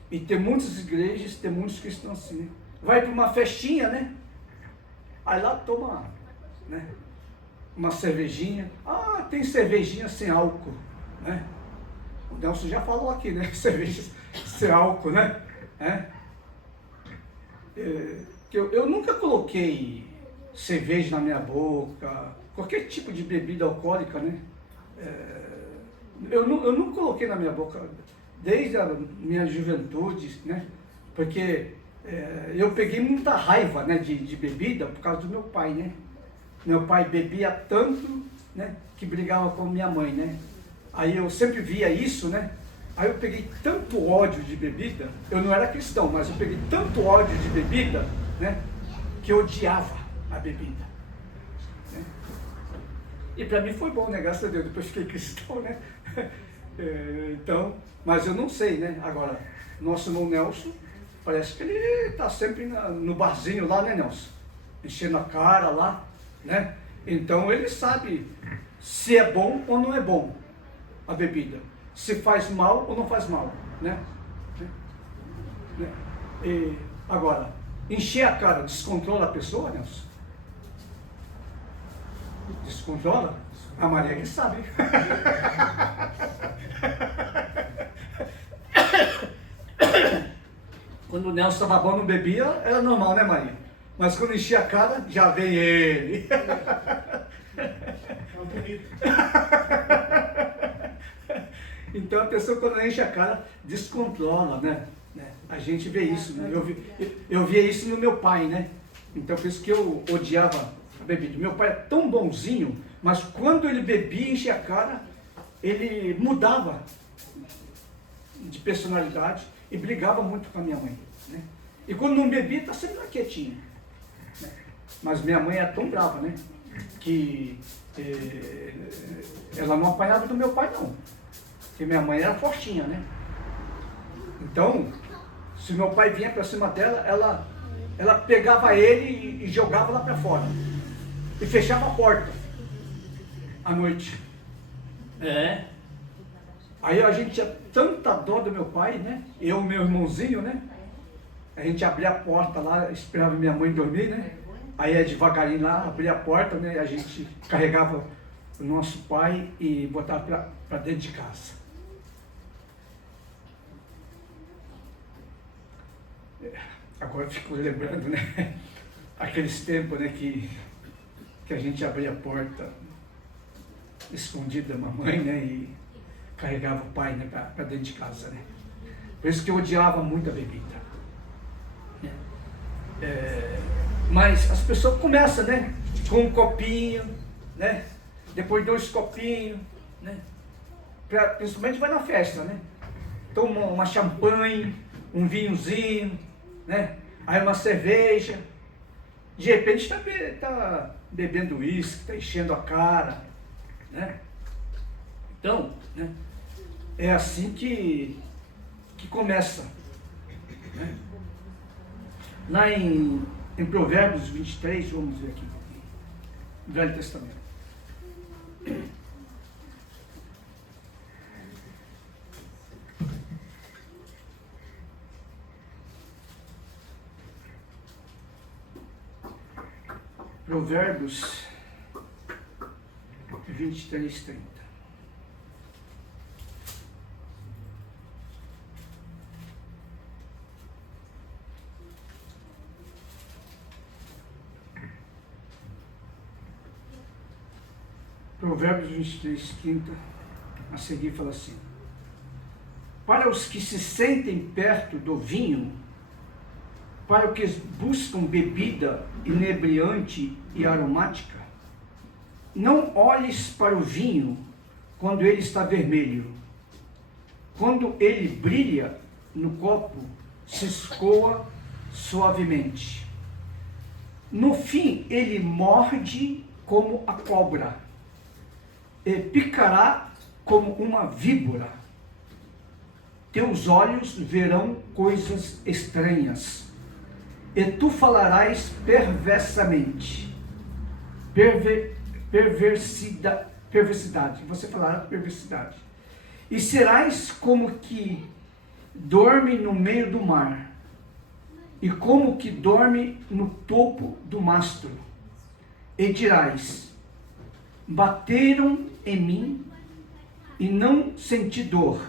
E tem muitas igrejas, tem muitos cristãos assim, né? Vai para uma festinha, né? Aí lá toma, né, uma cervejinha. Ah, tem cervejinha sem álcool, né? O Nelson já falou aqui, né? Cerveja sem álcool, né? Eu nunca coloquei cerveja na minha boca, qualquer tipo de bebida alcoólica, né? Eu não coloquei na minha boca desde a minha juventude, né? Porque eu peguei muita raiva, né, de bebida por causa do meu pai, né? Meu pai bebia tanto, né, que brigava com minha mãe, né? Aí eu sempre via isso, né? Aí eu peguei tanto ódio de bebida, eu não era cristão, mas eu peguei tanto ódio de bebida, né, que eu odiava a bebida, né? E para mim foi bom, né? Graças a Deus, depois fiquei cristão, né? Então, mas eu não sei, né? Agora, nosso irmão Nelson, parece que ele está sempre no barzinho lá, né, Nelson? Enchendo a cara lá, né? Então ele sabe se é bom ou não é bom a bebida, se faz mal ou não faz mal, né? E agora, encher a cara descontrola a pessoa, Nelson? Descontrola? A Maria que sabe. Quando o Nelson estava bom, não bebia, era normal, né, Maria? Mas quando enchia a cara, já vem ele. Então a pessoa, quando enche a cara, descontrola, né? A gente vê isso, né? Eu via isso no meu pai, né? Então por isso que eu odiava a bebida. Meu pai é tão bonzinho, mas quando ele bebia e enchia a cara, ele mudava de personalidade e brigava muito com a minha mãe, né? E quando não bebia, está sempre lá quietinho, né? Mas minha mãe é tão brava, né, que ela não apanhava do meu pai, não. Porque minha mãe era fortinha, né? Então, se meu pai vinha para cima dela, ela pegava ele e jogava lá para fora. E fechava a porta à noite. Aí a gente tinha tanta dó do meu pai, né? Eu e meu irmãozinho, né? A gente abria a porta lá, esperava minha mãe dormir, né? Aí ia devagarinho lá, abria a porta, né? A gente carregava o nosso pai e botava para dentro de casa. Agora eu fico lembrando, né? Aqueles tempos, né? Que a gente abria a porta escondida da mamãe, né? E carregava o pai, né, para dentro de casa, né? Por isso que eu odiava muito a bebida, né? Mas as pessoas começam, né? Com um copinho, né? Depois 2 copinhos, né? Principalmente vai na festa, né? Toma uma champanhe, um vinhozinho, né? Aí uma cerveja. De repente está bebendo uísque, está enchendo a cara, né? Então, né? É assim que começa, né? Lá em Provérbios 23, vamos ver aqui, Velho Testamento. Provérbios 23, 30. Provérbios 23, 30, a seguir fala assim: para os que se sentem perto do vinho, para os que buscam bebida inebriante e aromática, não olhes para o vinho quando ele está vermelho. Quando ele brilha no copo, se escoa suavemente. No fim, ele morde como a cobra e picará como uma víbora. Teus olhos verão coisas estranhas, e tu falarás perversamente. Perversidade. Você falará perversidade. E serás como que dorme no meio do mar, e como que dorme no topo do mastro. E dirás: bateram em mim e não senti dor.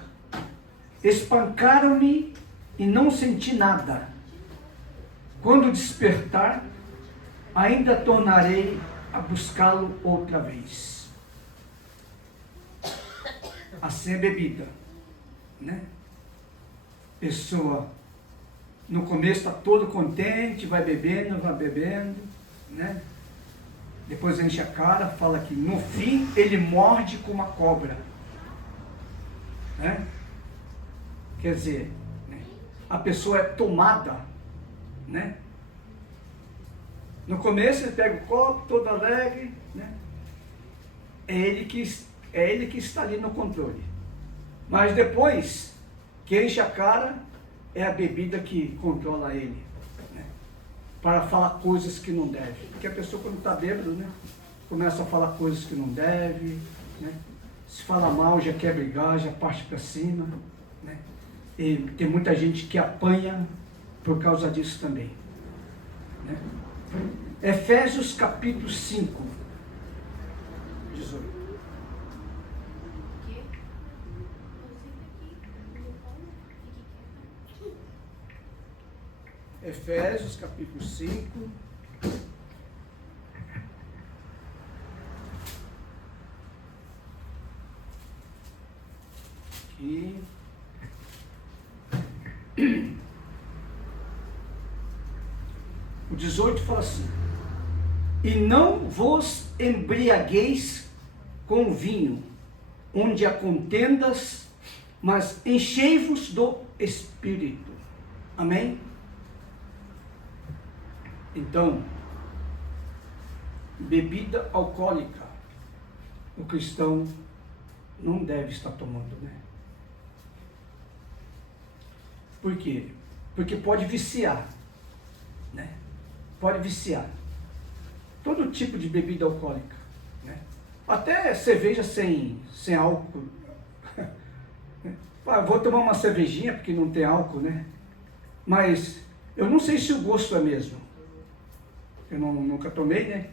Espancaram-me e não senti nada. Quando despertar, ainda tornarei a buscá-lo outra vez. Assim é bebida, né? Pessoa no começo está todo contente, vai bebendo, né? Depois enche a cara, fala que no fim ele morde como uma cobra, né? Quer dizer, né? A pessoa é tomada, né? No começo ele pega o copo, todo alegre, né? É ele que está ali no controle. Mas depois que enche a cara, é a bebida que controla ele, né? Para falar coisas que não deve. Porque a pessoa, quando está bêbado, né, começa a falar coisas que não deve, né? Se fala mal, já quer brigar, já parte para cima, né? E tem muita gente que apanha por causa disso também, né? Efésios capítulo 5, 18. Efésios capítulo 5, aqui. O 18 fala assim: e não vos embriagueis com vinho, onde há contendas, mas enchei-vos do Espírito. Amém? Então, bebida alcoólica, o cristão não deve estar tomando, né? Por quê? Porque pode viciar, né? Pode viciar. Todo tipo de bebida alcoólica, né? Até cerveja sem álcool. Vou tomar uma cervejinha porque não tem álcool, né? Mas eu não sei se o gosto é mesmo. Eu nunca tomei, né?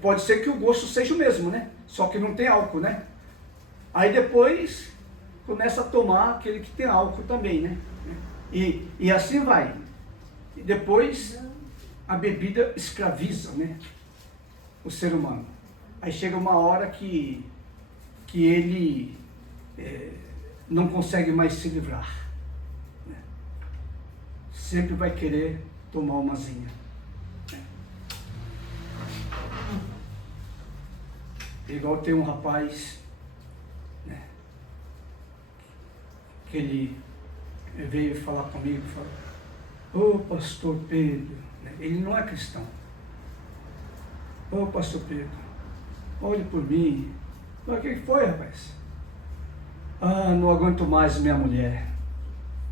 Pode ser que o gosto seja o mesmo, né? Só que não tem álcool, né? Aí depois começa a tomar aquele que tem álcool também, né? E assim vai. E depois a bebida escraviza, né, o ser humano. Aí chega uma hora que ele não consegue mais se livrar, né? Sempre vai querer tomar umazinha, né? Igual tem um rapaz, né, que ele veio falar comigo, falou: ô pastor Pedro, né, ele não é cristão. Ô pastor Pedro, olhe por mim. O que foi, rapaz? Ah, não aguento mais minha mulher.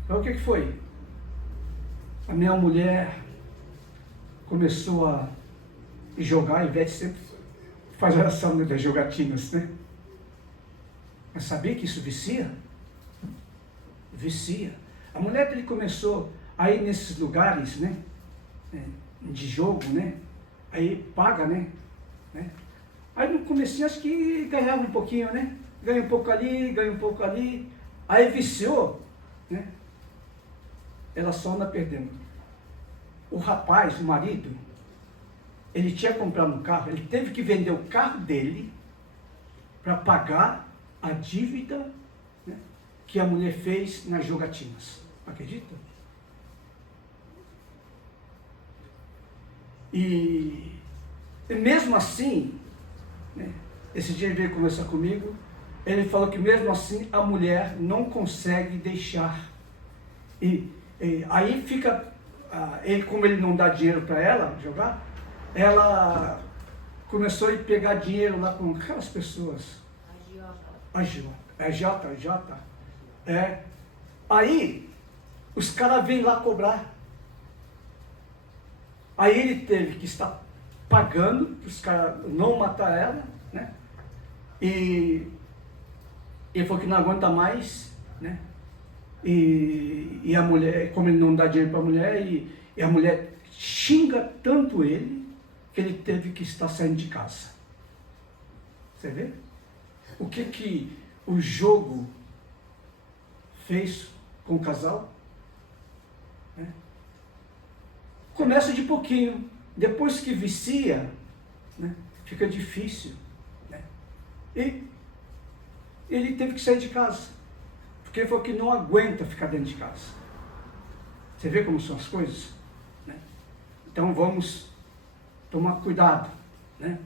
O que foi? A minha mulher começou a jogar, a Ivete sempre faz oração das jogatinas, né? Mas sabia que isso vicia? Vicia. A mulher dele começou a ir nesses lugares, né? De jogo, né? Aí paga, né? Aí no comecinho acho que ganhava um pouquinho, né? Ganha um pouco ali, ganha um pouco ali. Aí viciou, né? Ela só anda perdendo. O rapaz, o marido, ele tinha comprado um carro, ele teve que vender o carro dele para pagar a dívida, né, que a mulher fez nas jogatinas. Acredita? E mesmo assim, né, esse dia ele veio conversar comigo, ele falou que mesmo assim a mulher não consegue deixar. E aí fica, ele, como ele não dá dinheiro para ela jogar, ela começou a pegar dinheiro lá com aquelas pessoas. Agiota. Aí os caras vêm lá cobrar. Aí ele teve que estar pagando para os caras não matar ela, né? E ele falou que não aguenta mais, né? E a mulher, como ele não dá dinheiro para a mulher, e a mulher xinga tanto ele, que ele teve que estar saindo de casa. Você vê? O que o jogo fez com o casal? Né? Começa de pouquinho, depois que vicia, né, fica difícil. Né? E ele teve que sair de casa, porque ele falou que não aguenta ficar dentro de casa. Você vê como são as coisas? Né? Então vamos tomar cuidado. Né?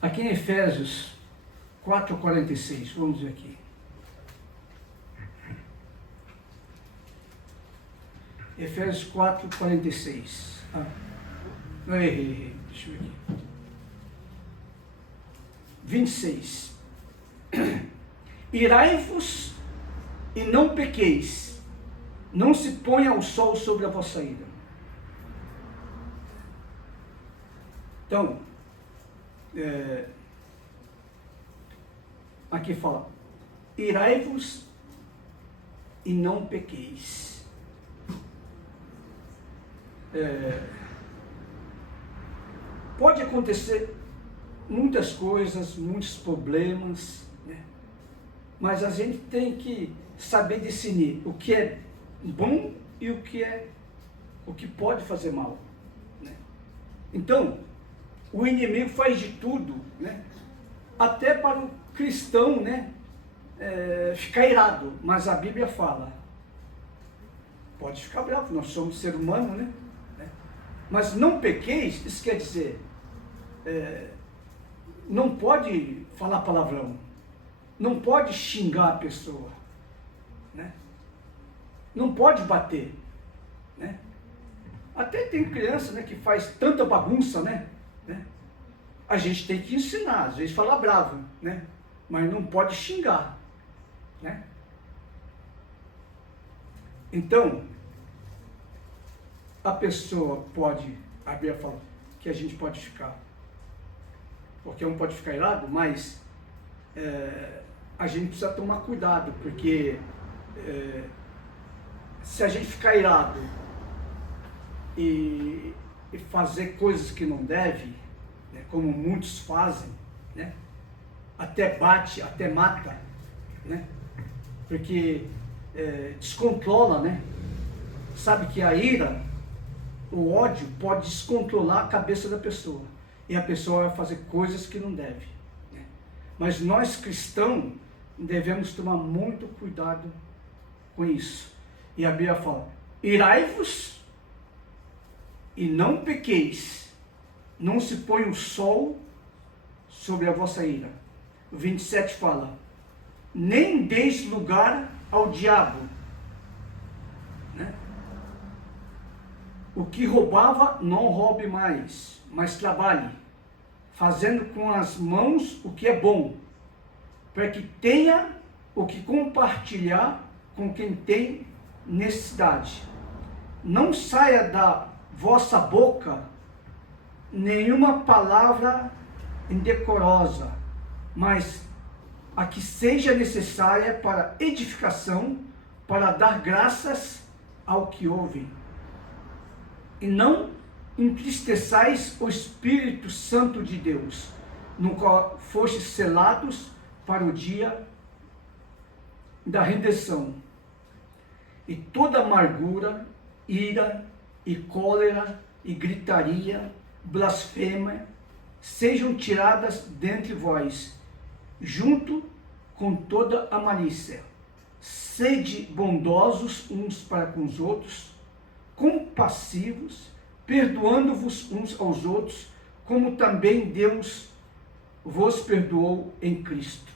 Aqui em Efésios 4:46, vamos ver aqui. Efésios 4:46. Não, errei. Deixa eu ver aqui. 26. Irai-vos e não pequeis, não se ponha o sol sobre a vossa ira. Então, aqui fala: irai-vos e não pequeis. Pode acontecer muitas coisas, muitos problemas, né? Mas a gente tem que saber discernir o que é bom e o que pode fazer mal, né? Então, o inimigo faz de tudo, né? Até para o cristão, né, ficar irado, mas a Bíblia fala: pode ficar bravo, nós somos ser humano, né? Mas não pequeis, isso quer dizer, não pode falar palavrão, não pode xingar a pessoa, né? Não pode bater, né? Até tem criança, né, que faz tanta bagunça, né? A gente tem que ensinar, às vezes falar bravo, né? Mas não pode xingar, né? Então, a pessoa pode, a Bíblia fala que a gente pode ficar, qualquer um pode ficar irado, mas a gente precisa tomar cuidado, porque se a gente ficar irado e fazer coisas que não deve, né, como muitos fazem, né, até bate, até mata, né, porque descontrola, né? Sabe que a ira, o ódio pode descontrolar a cabeça da pessoa, e a pessoa vai fazer coisas que não deve, né? Mas nós cristãos devemos tomar muito cuidado com isso. E a Bíblia fala: irai-vos e não pequeis, não se põe o sol sobre a vossa ira. O 27 fala, nem deis lugar ao diabo. Né? O que roubava, não roube mais, mas trabalhe, fazendo com as mãos o que é bom, para que tenha o que compartilhar com quem tem necessidade. Não saia da vossa boca nenhuma palavra indecorosa, mas a que seja necessária para edificação, para dar graças ao que ouvem. E não entristeçais o Espírito Santo de Deus, no qual fostes selados para o dia da redenção. E toda amargura, ira e cólera e gritaria, blasfêmia, sejam tiradas dentre vós, junto com toda a malícia. Sede bondosos uns para com os outros, compassivos, perdoando-vos uns aos outros, como também Deus vos perdoou em Cristo.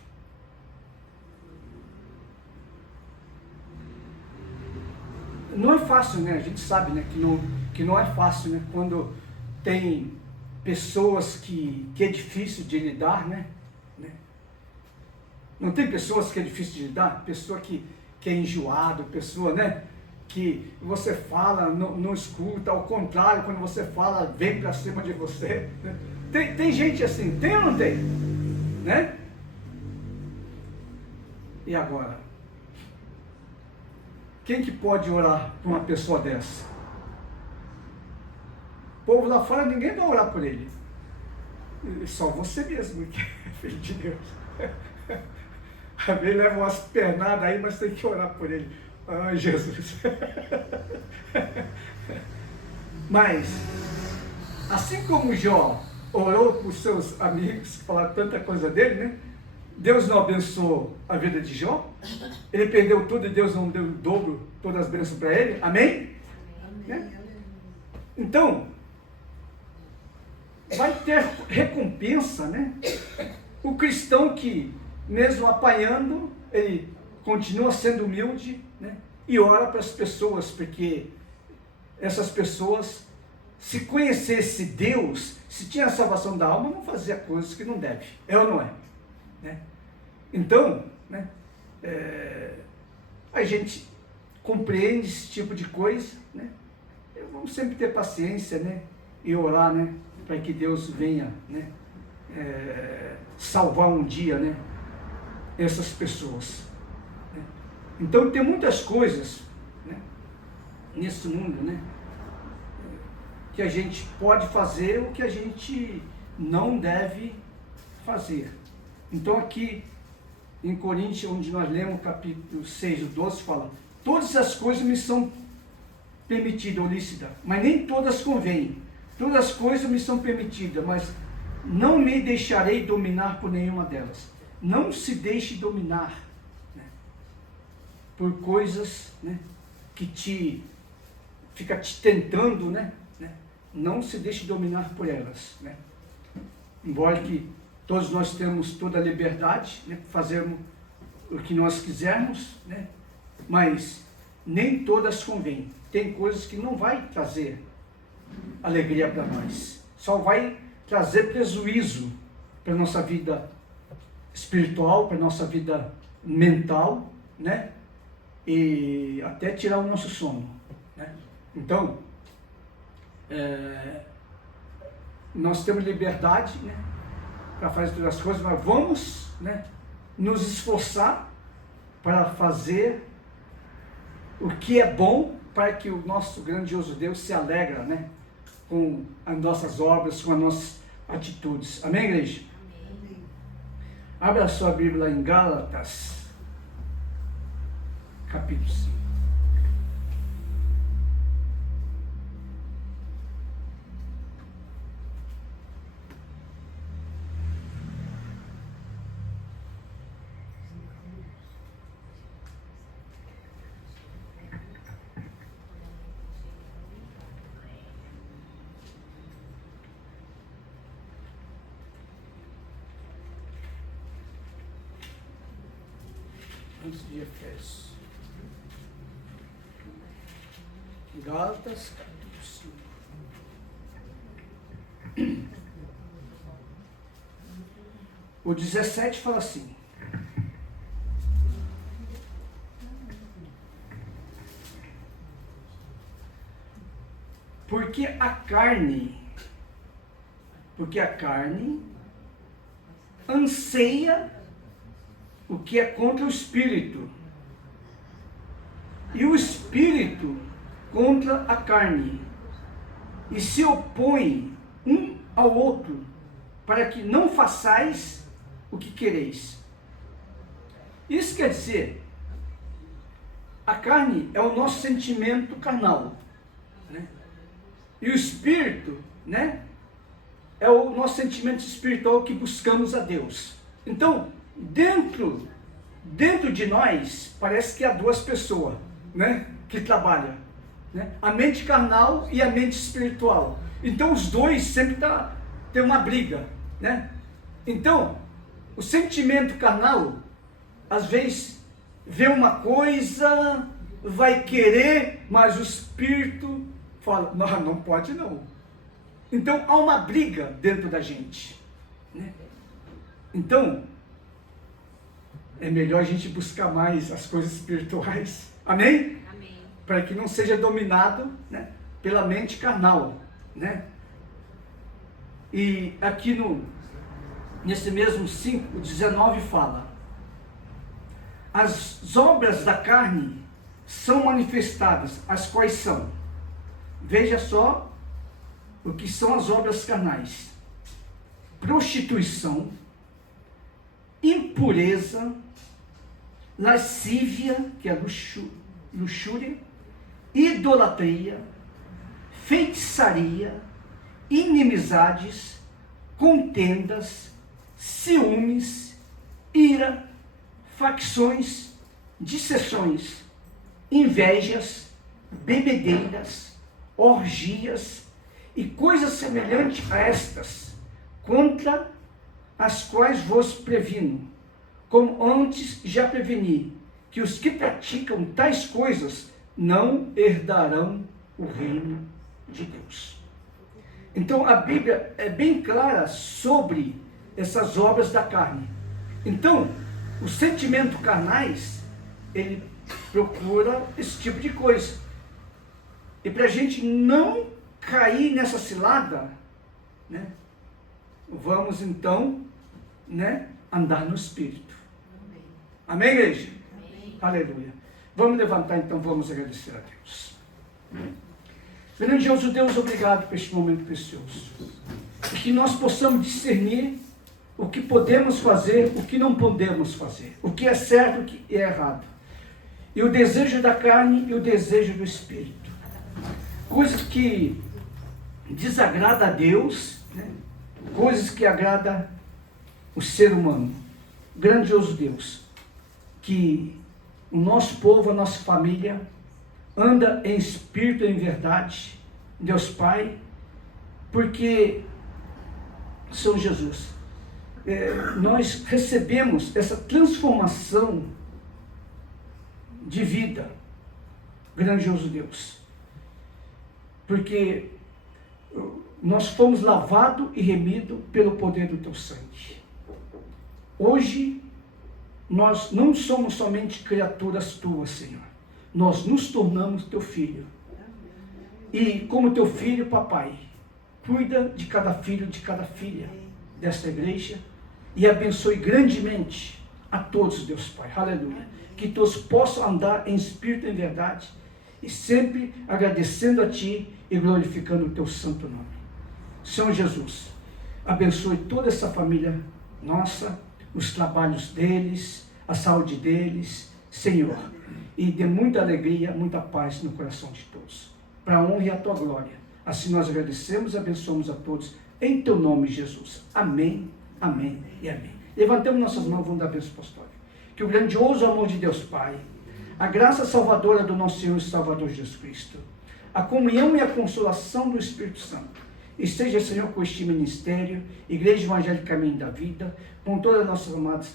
Não é fácil, né? A gente sabe, né, que não é fácil, né? Quando tem pessoas que é difícil de lidar, né? Não tem pessoas que é difícil de lidar? Pessoa que é enjoado, pessoa, né? Que você fala, não escuta, ao contrário, quando você fala, vem para cima de você. Né? Tem gente assim, tem ou não tem? Né? E agora? Quem que pode orar por uma pessoa dessa? O povo lá fora, ninguém vai orar por ele. Só você mesmo, que é filho de Deus. Às vezes leva umas pernadas aí, mas tem que orar por ele. Ai, Jesus. Mas, assim como Jó orou por seus amigos, que falaram tanta coisa dele, né? Deus não abençoou a vida de Jó. Ele perdeu tudo e Deus não deu o dobro, todas as bênçãos para ele. Amém? Né? Então, vai ter recompensa, né? O cristão que, mesmo apanhando, ele continua sendo humilde, né? E ora para as pessoas, porque essas pessoas, se conhecesse Deus, se tinha a salvação da alma, não fazia coisas que não deve. É ou não é? Né? Então, né? A gente compreende esse tipo de coisa, né? Vamos sempre ter paciência, né? E orar, né? Para que Deus venha, né? Salvar um dia, né? Essas pessoas. Né? Então tem muitas coisas, né? Nesse mundo, né? Que a gente pode fazer ou que a gente não deve fazer. Então aqui em Coríntios, onde nós lemos capítulo 6, o 12, fala: todas as coisas me são permitidas ou lícitas, mas nem todas convêm. Todas as coisas me são permitidas, mas não me deixarei dominar por nenhuma delas. Não se deixe dominar, né, por coisas, né, que fica te tentando, né? Não se deixe dominar por elas, né? Embora que todos nós temos toda a liberdade, né, fazermos o que nós quisermos, né? Mas nem todas convêm. Tem coisas que não vai trazer alegria para nós, só vai trazer prejuízo para a nossa vida espiritual, para a nossa vida mental, né? E até tirar o nosso sono, né? Então, nós temos liberdade, né, para fazer todas as coisas, mas vamos, né, nos esforçar para fazer o que é bom, para que o nosso grandioso Deus se alegra, né, com as nossas obras, com as nossas atitudes. Amém, igreja? Amém. Abra a sua Bíblia em Gálatas, capítulo 5. Antes de Efésios. Gálatas, capítulo 5. O 17 fala assim: porque a carne anseia o que é contra o espírito, e o espírito contra a carne, e se opõe um ao outro, para que não façais o que quereis. Isso quer dizer, a carne é o nosso sentimento carnal, né? E o espírito, né, é o nosso sentimento espiritual que buscamos a Deus. Então, dentro de nós, parece que há duas pessoas, né, que trabalham, né? A mente carnal e a mente espiritual. Então, os dois sempre tem uma briga, né? Então, o sentimento carnal, às vezes, vê uma coisa, vai querer, mas o espírito fala, não pode não. Então, há uma briga dentro da gente, né? Então, é melhor a gente buscar mais as coisas espirituais, amém? Amém. Para que não seja dominado, né, pela mente carnal, né? E aqui nesse mesmo 5, o 19 fala: as obras da carne são manifestadas, as quais são, veja só o que são as obras carnais: prostituição, impureza, lascívia, que é luxúria, idolatria, feitiçaria, inimizades, contendas, ciúmes, ira, facções, dissensões, invejas, bebedeiras, orgias e coisas semelhantes a estas, contra as quais vos previno, como antes já preveni, que os que praticam tais coisas não herdarão o reino de Deus. Então a Bíblia é bem clara sobre essas obras da carne. Então, os sentimentos carnais, ele procura esse tipo de coisa. E para a gente não cair nessa cilada, né, vamos então, né, andar no Espírito. Amém, igreja? Amém. Aleluia. Vamos levantar então, vamos agradecer a Deus. Grandioso Deus, obrigado por este momento precioso. E que nós possamos discernir o que podemos fazer, o que não podemos fazer, o que é certo, o que é errado. E o desejo da carne e o desejo do Espírito. Coisas que desagradam a Deus, né? Coisas que agradam o ser humano. Grandioso Deus, que o nosso povo, a nossa família, anda em espírito e em verdade, Deus Pai, porque, São Jesus, nós recebemos essa transformação de vida, grandioso Deus, porque nós fomos lavados e remidos pelo poder do Teu sangue. Hoje, nós não somos somente criaturas Tuas, Senhor, nós nos tornamos Teu Filho. E como Teu Filho, Papai, cuida de cada filho, de cada filha desta igreja e abençoe grandemente a todos, Deus Pai. Aleluia. Que todos possam andar em espírito e em verdade e sempre agradecendo a Ti e glorificando o Teu santo nome. Senhor Jesus, abençoe toda essa família nossa, os trabalhos deles, a saúde deles, Senhor, e dê muita alegria, muita paz no coração de todos, para a honra e a Tua glória. Assim nós agradecemos e abençoamos a todos, em Teu nome, Jesus. Amém, amém e amém. Levantemos nossas mãos, vamos dar bênção apostólica. Que o grandioso amor de Deus Pai, a graça salvadora do nosso Senhor e Salvador Jesus Cristo, a comunhão e a consolação do Espírito Santo, esteja, Senhor, com este ministério, Igreja Evangélica Caminho da Vida, com todas as nossas amadas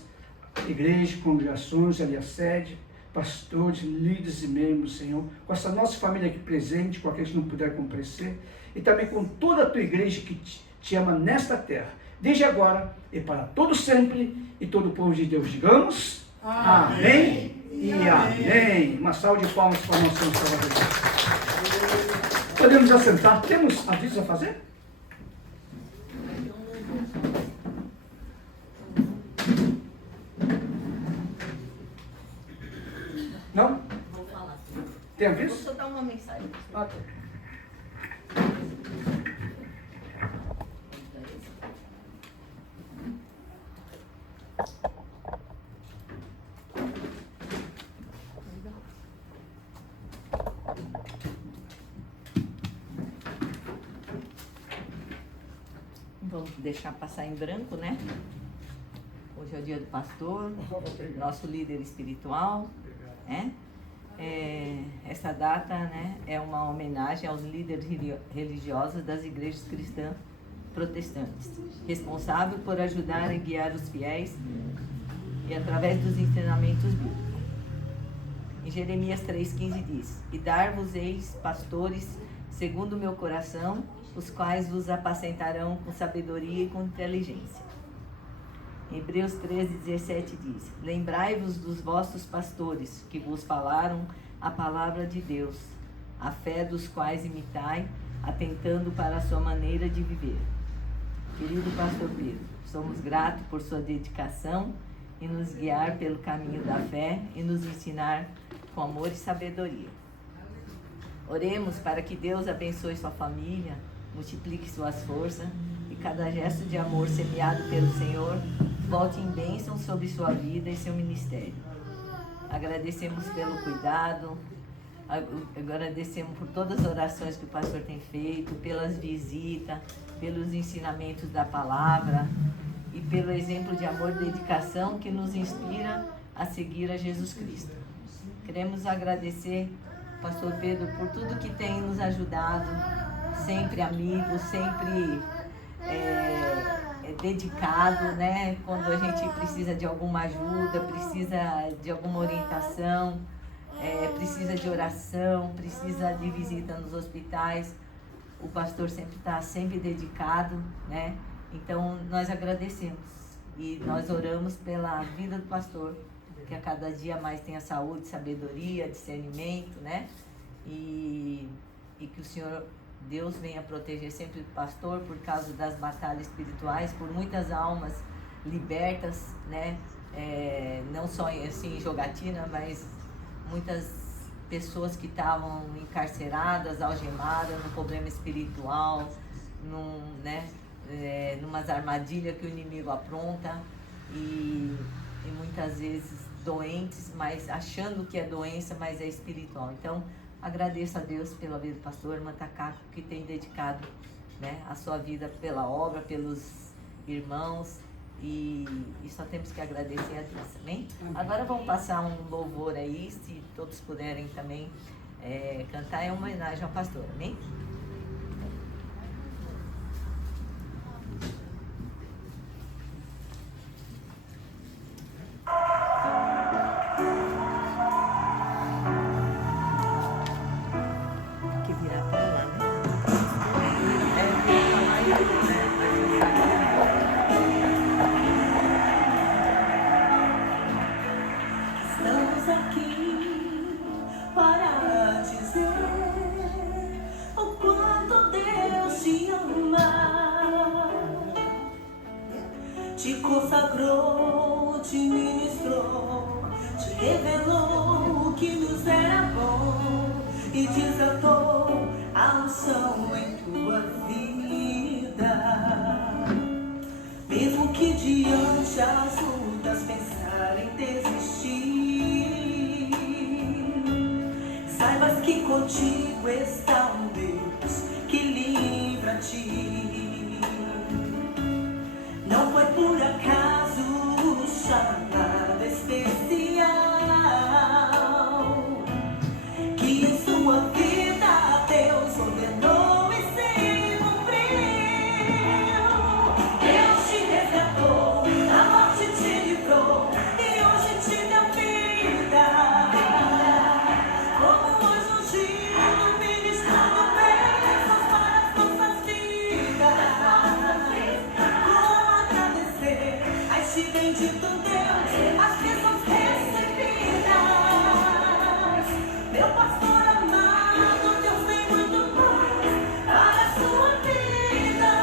igreja, congregações, ali a sede, pastores, líderes e membros, Senhor, com essa nossa família aqui presente, com aqueles que não puderam comparecer, e também com toda a tua igreja que te ama nesta terra, desde agora e para todo sempre, e todo o povo de Deus, digamos, amém e amém. Uma salva de palmas para nosso Senhor Salvador. Podemos assentar, temos avisos a fazer? Não? Vou falar. Tem Vou aviso? só dar uma mensagem. Ah, tá. Vamos deixar passar em branco, né? Hoje é o dia do pastor, nosso líder espiritual, né? Essa data, né, é uma homenagem aos líderes religiosos das igrejas cristãs protestantes, responsável por ajudar e guiar os fiéis e através dos ensinamentos bíblicos. Em Jeremias 3,15 diz: E dar-vos-eis pastores segundo o meu coração, os quais vos apacentarão com sabedoria e com inteligência. Em Hebreus 13,17 diz: Lembrai-vos dos vossos pastores, que vos falaram a palavra de Deus, a fé dos quais imitai, atentando para a sua maneira de viver. Querido pastor Pedro, somos gratos por sua dedicação em nos guiar pelo caminho da fé e nos ensinar com amor e sabedoria. Oremos para que Deus abençoe sua família, multiplique suas forças e cada gesto de amor semeado pelo Senhor volte em bênção sobre sua vida e seu ministério. Agradecemos pelo cuidado, agradecemos por todas as orações que o pastor tem feito, pelas visitas, pelos ensinamentos da palavra e pelo exemplo de amor e dedicação que nos inspira a seguir a Jesus Cristo. Queremos agradecer, pastor Pedro, por tudo que tem nos ajudado, sempre amigo, sempre dedicado, né? Quando a gente precisa de alguma ajuda, precisa de alguma orientação, precisa de oração, precisa de visita nos hospitais, o pastor sempre está sempre dedicado, né? Então nós agradecemos e nós oramos pela vida do pastor, que a cada dia mais tenha saúde, sabedoria, discernimento, né? E que o Senhor Deus venha proteger sempre o pastor por causa das batalhas espirituais, por muitas almas libertas, né? Não só assim jogatina, mas muitas pessoas que estavam encarceradas, algemadas, num problema espiritual, numas armadilhas que o inimigo apronta e muitas vezes doentes, mas achando que é doença, mas é espiritual. Então, agradeço a Deus pela vida do pastor irmã Takako, que tem dedicado, né, a sua vida pela obra, pelos irmãos, e só temos que agradecer a Deus, amém? Agora vamos passar um louvor aí, se todos puderem também cantar em homenagem ao pastor, amém? Deus te resgatou, a morte te livrou. bendito Deus, as bênçãos recebidas. Meu pastor amado, Deus tem muito mais para a sua vida.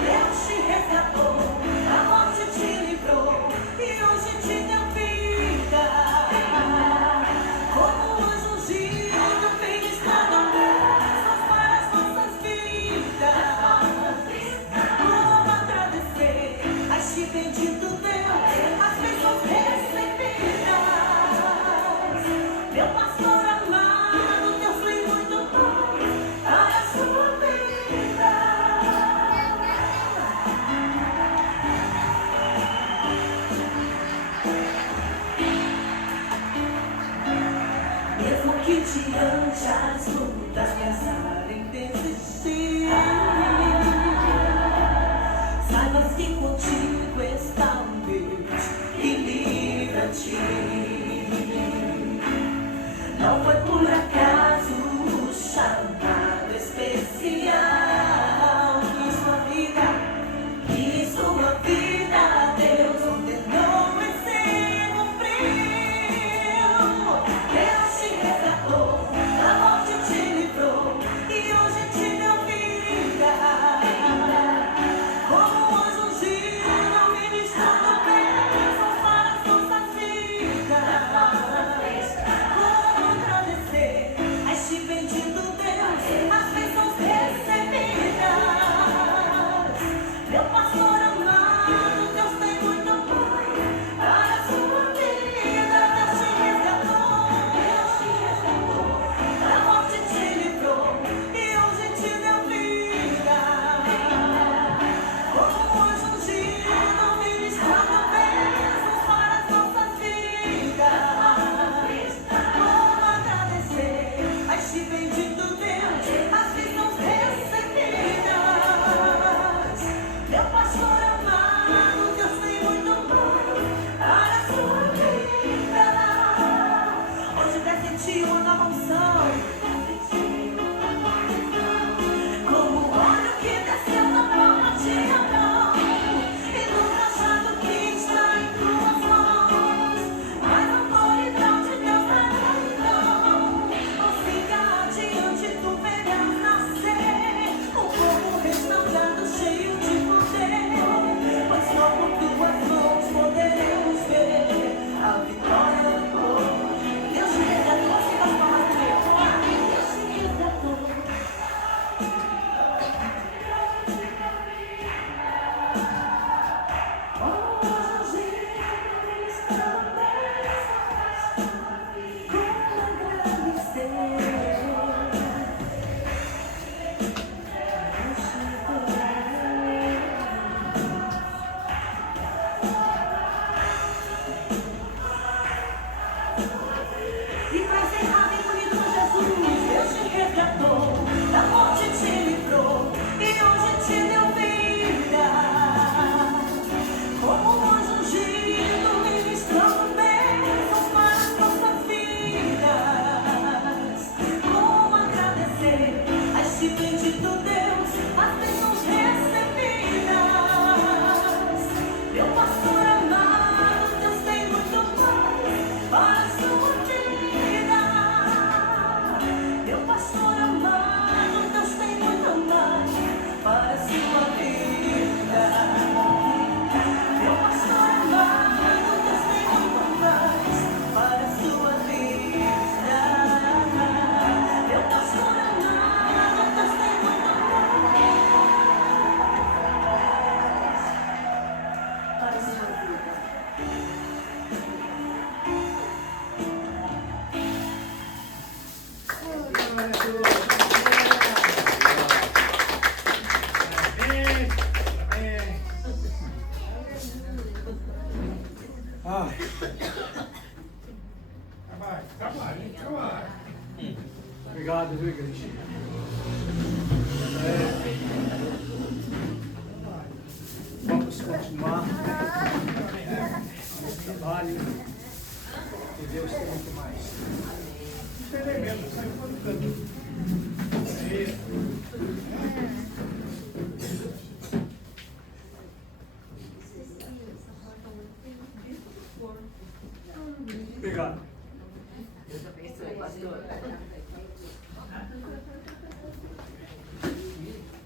Deus te resgatou, da morte te livrou e hoje te deu vida. Como um anjo ungido, ministrando bênçãos para as nossas vidas. Como agradecer a este bendito Deus, as bênçãos recebidas. Meu pastor amado, Deus tem muito mais para a sua vida. Mesmo que diante as lutas pensar em desistir, saibas que contigo está um Deus que livra-te. Não foi por acaso o chamado especial que sua vida Deus ordenou e se cumpriu. Deus te resgatou, da morte te livrou e hoje te deu vida. Como um anjo ungido, ministrando bênçãos para as nossas vidas. Como agradecer a este bendito Deus, as bênçãos recebidas. Meu pastor amado, Deus tem muito mais para a sua vida. Deus te resgatou, da morte te livrou e hoje te deu vida. Como um anjo ungido, ministrando bênçãos para as nossas vidas. Como agradecer a este bendito Deus, as bênçãos recebidas. Meu pastor amado, Deus tem muito mais para a sua vida. Hoje desce em ti uma nova unção, como o óleo que desceu da palma de Arão e do cajado que está em tuas mãos. Mas a autoridade de Deus dará então. Não siga adiante, tu verás nascer um povo restaurado, cheio de poder. Pois só com tuas mãos poderemos ver a vitória do povo. Deus te resgatou, assim as palavras do Deus. Deus te resgatou. E pra encerrar bem bonito com Jesus, Deus te resgatou, da morte te livrou e hoje te deu vida. Como um anjo ungido, ministrando bênçãos para as nossas vidas. Como agradecer a este bendito Deus, as bênçãos recebidas. Meu pastor amado, Deus tem muito mais para a sua vida. Meu pastor amado, Deus tem muito mais para a sua vida. Meu pastor amado, Deus tem muito mais para a sua vida. Meu pastor amado, Deus tem muito mais para a sua vida. Ai, Trabalhe. obrigado, viu, igreja? Vamos continuar esse trabalho, e Deus tem muito mais. Elemento, sai fora do canto. Isso.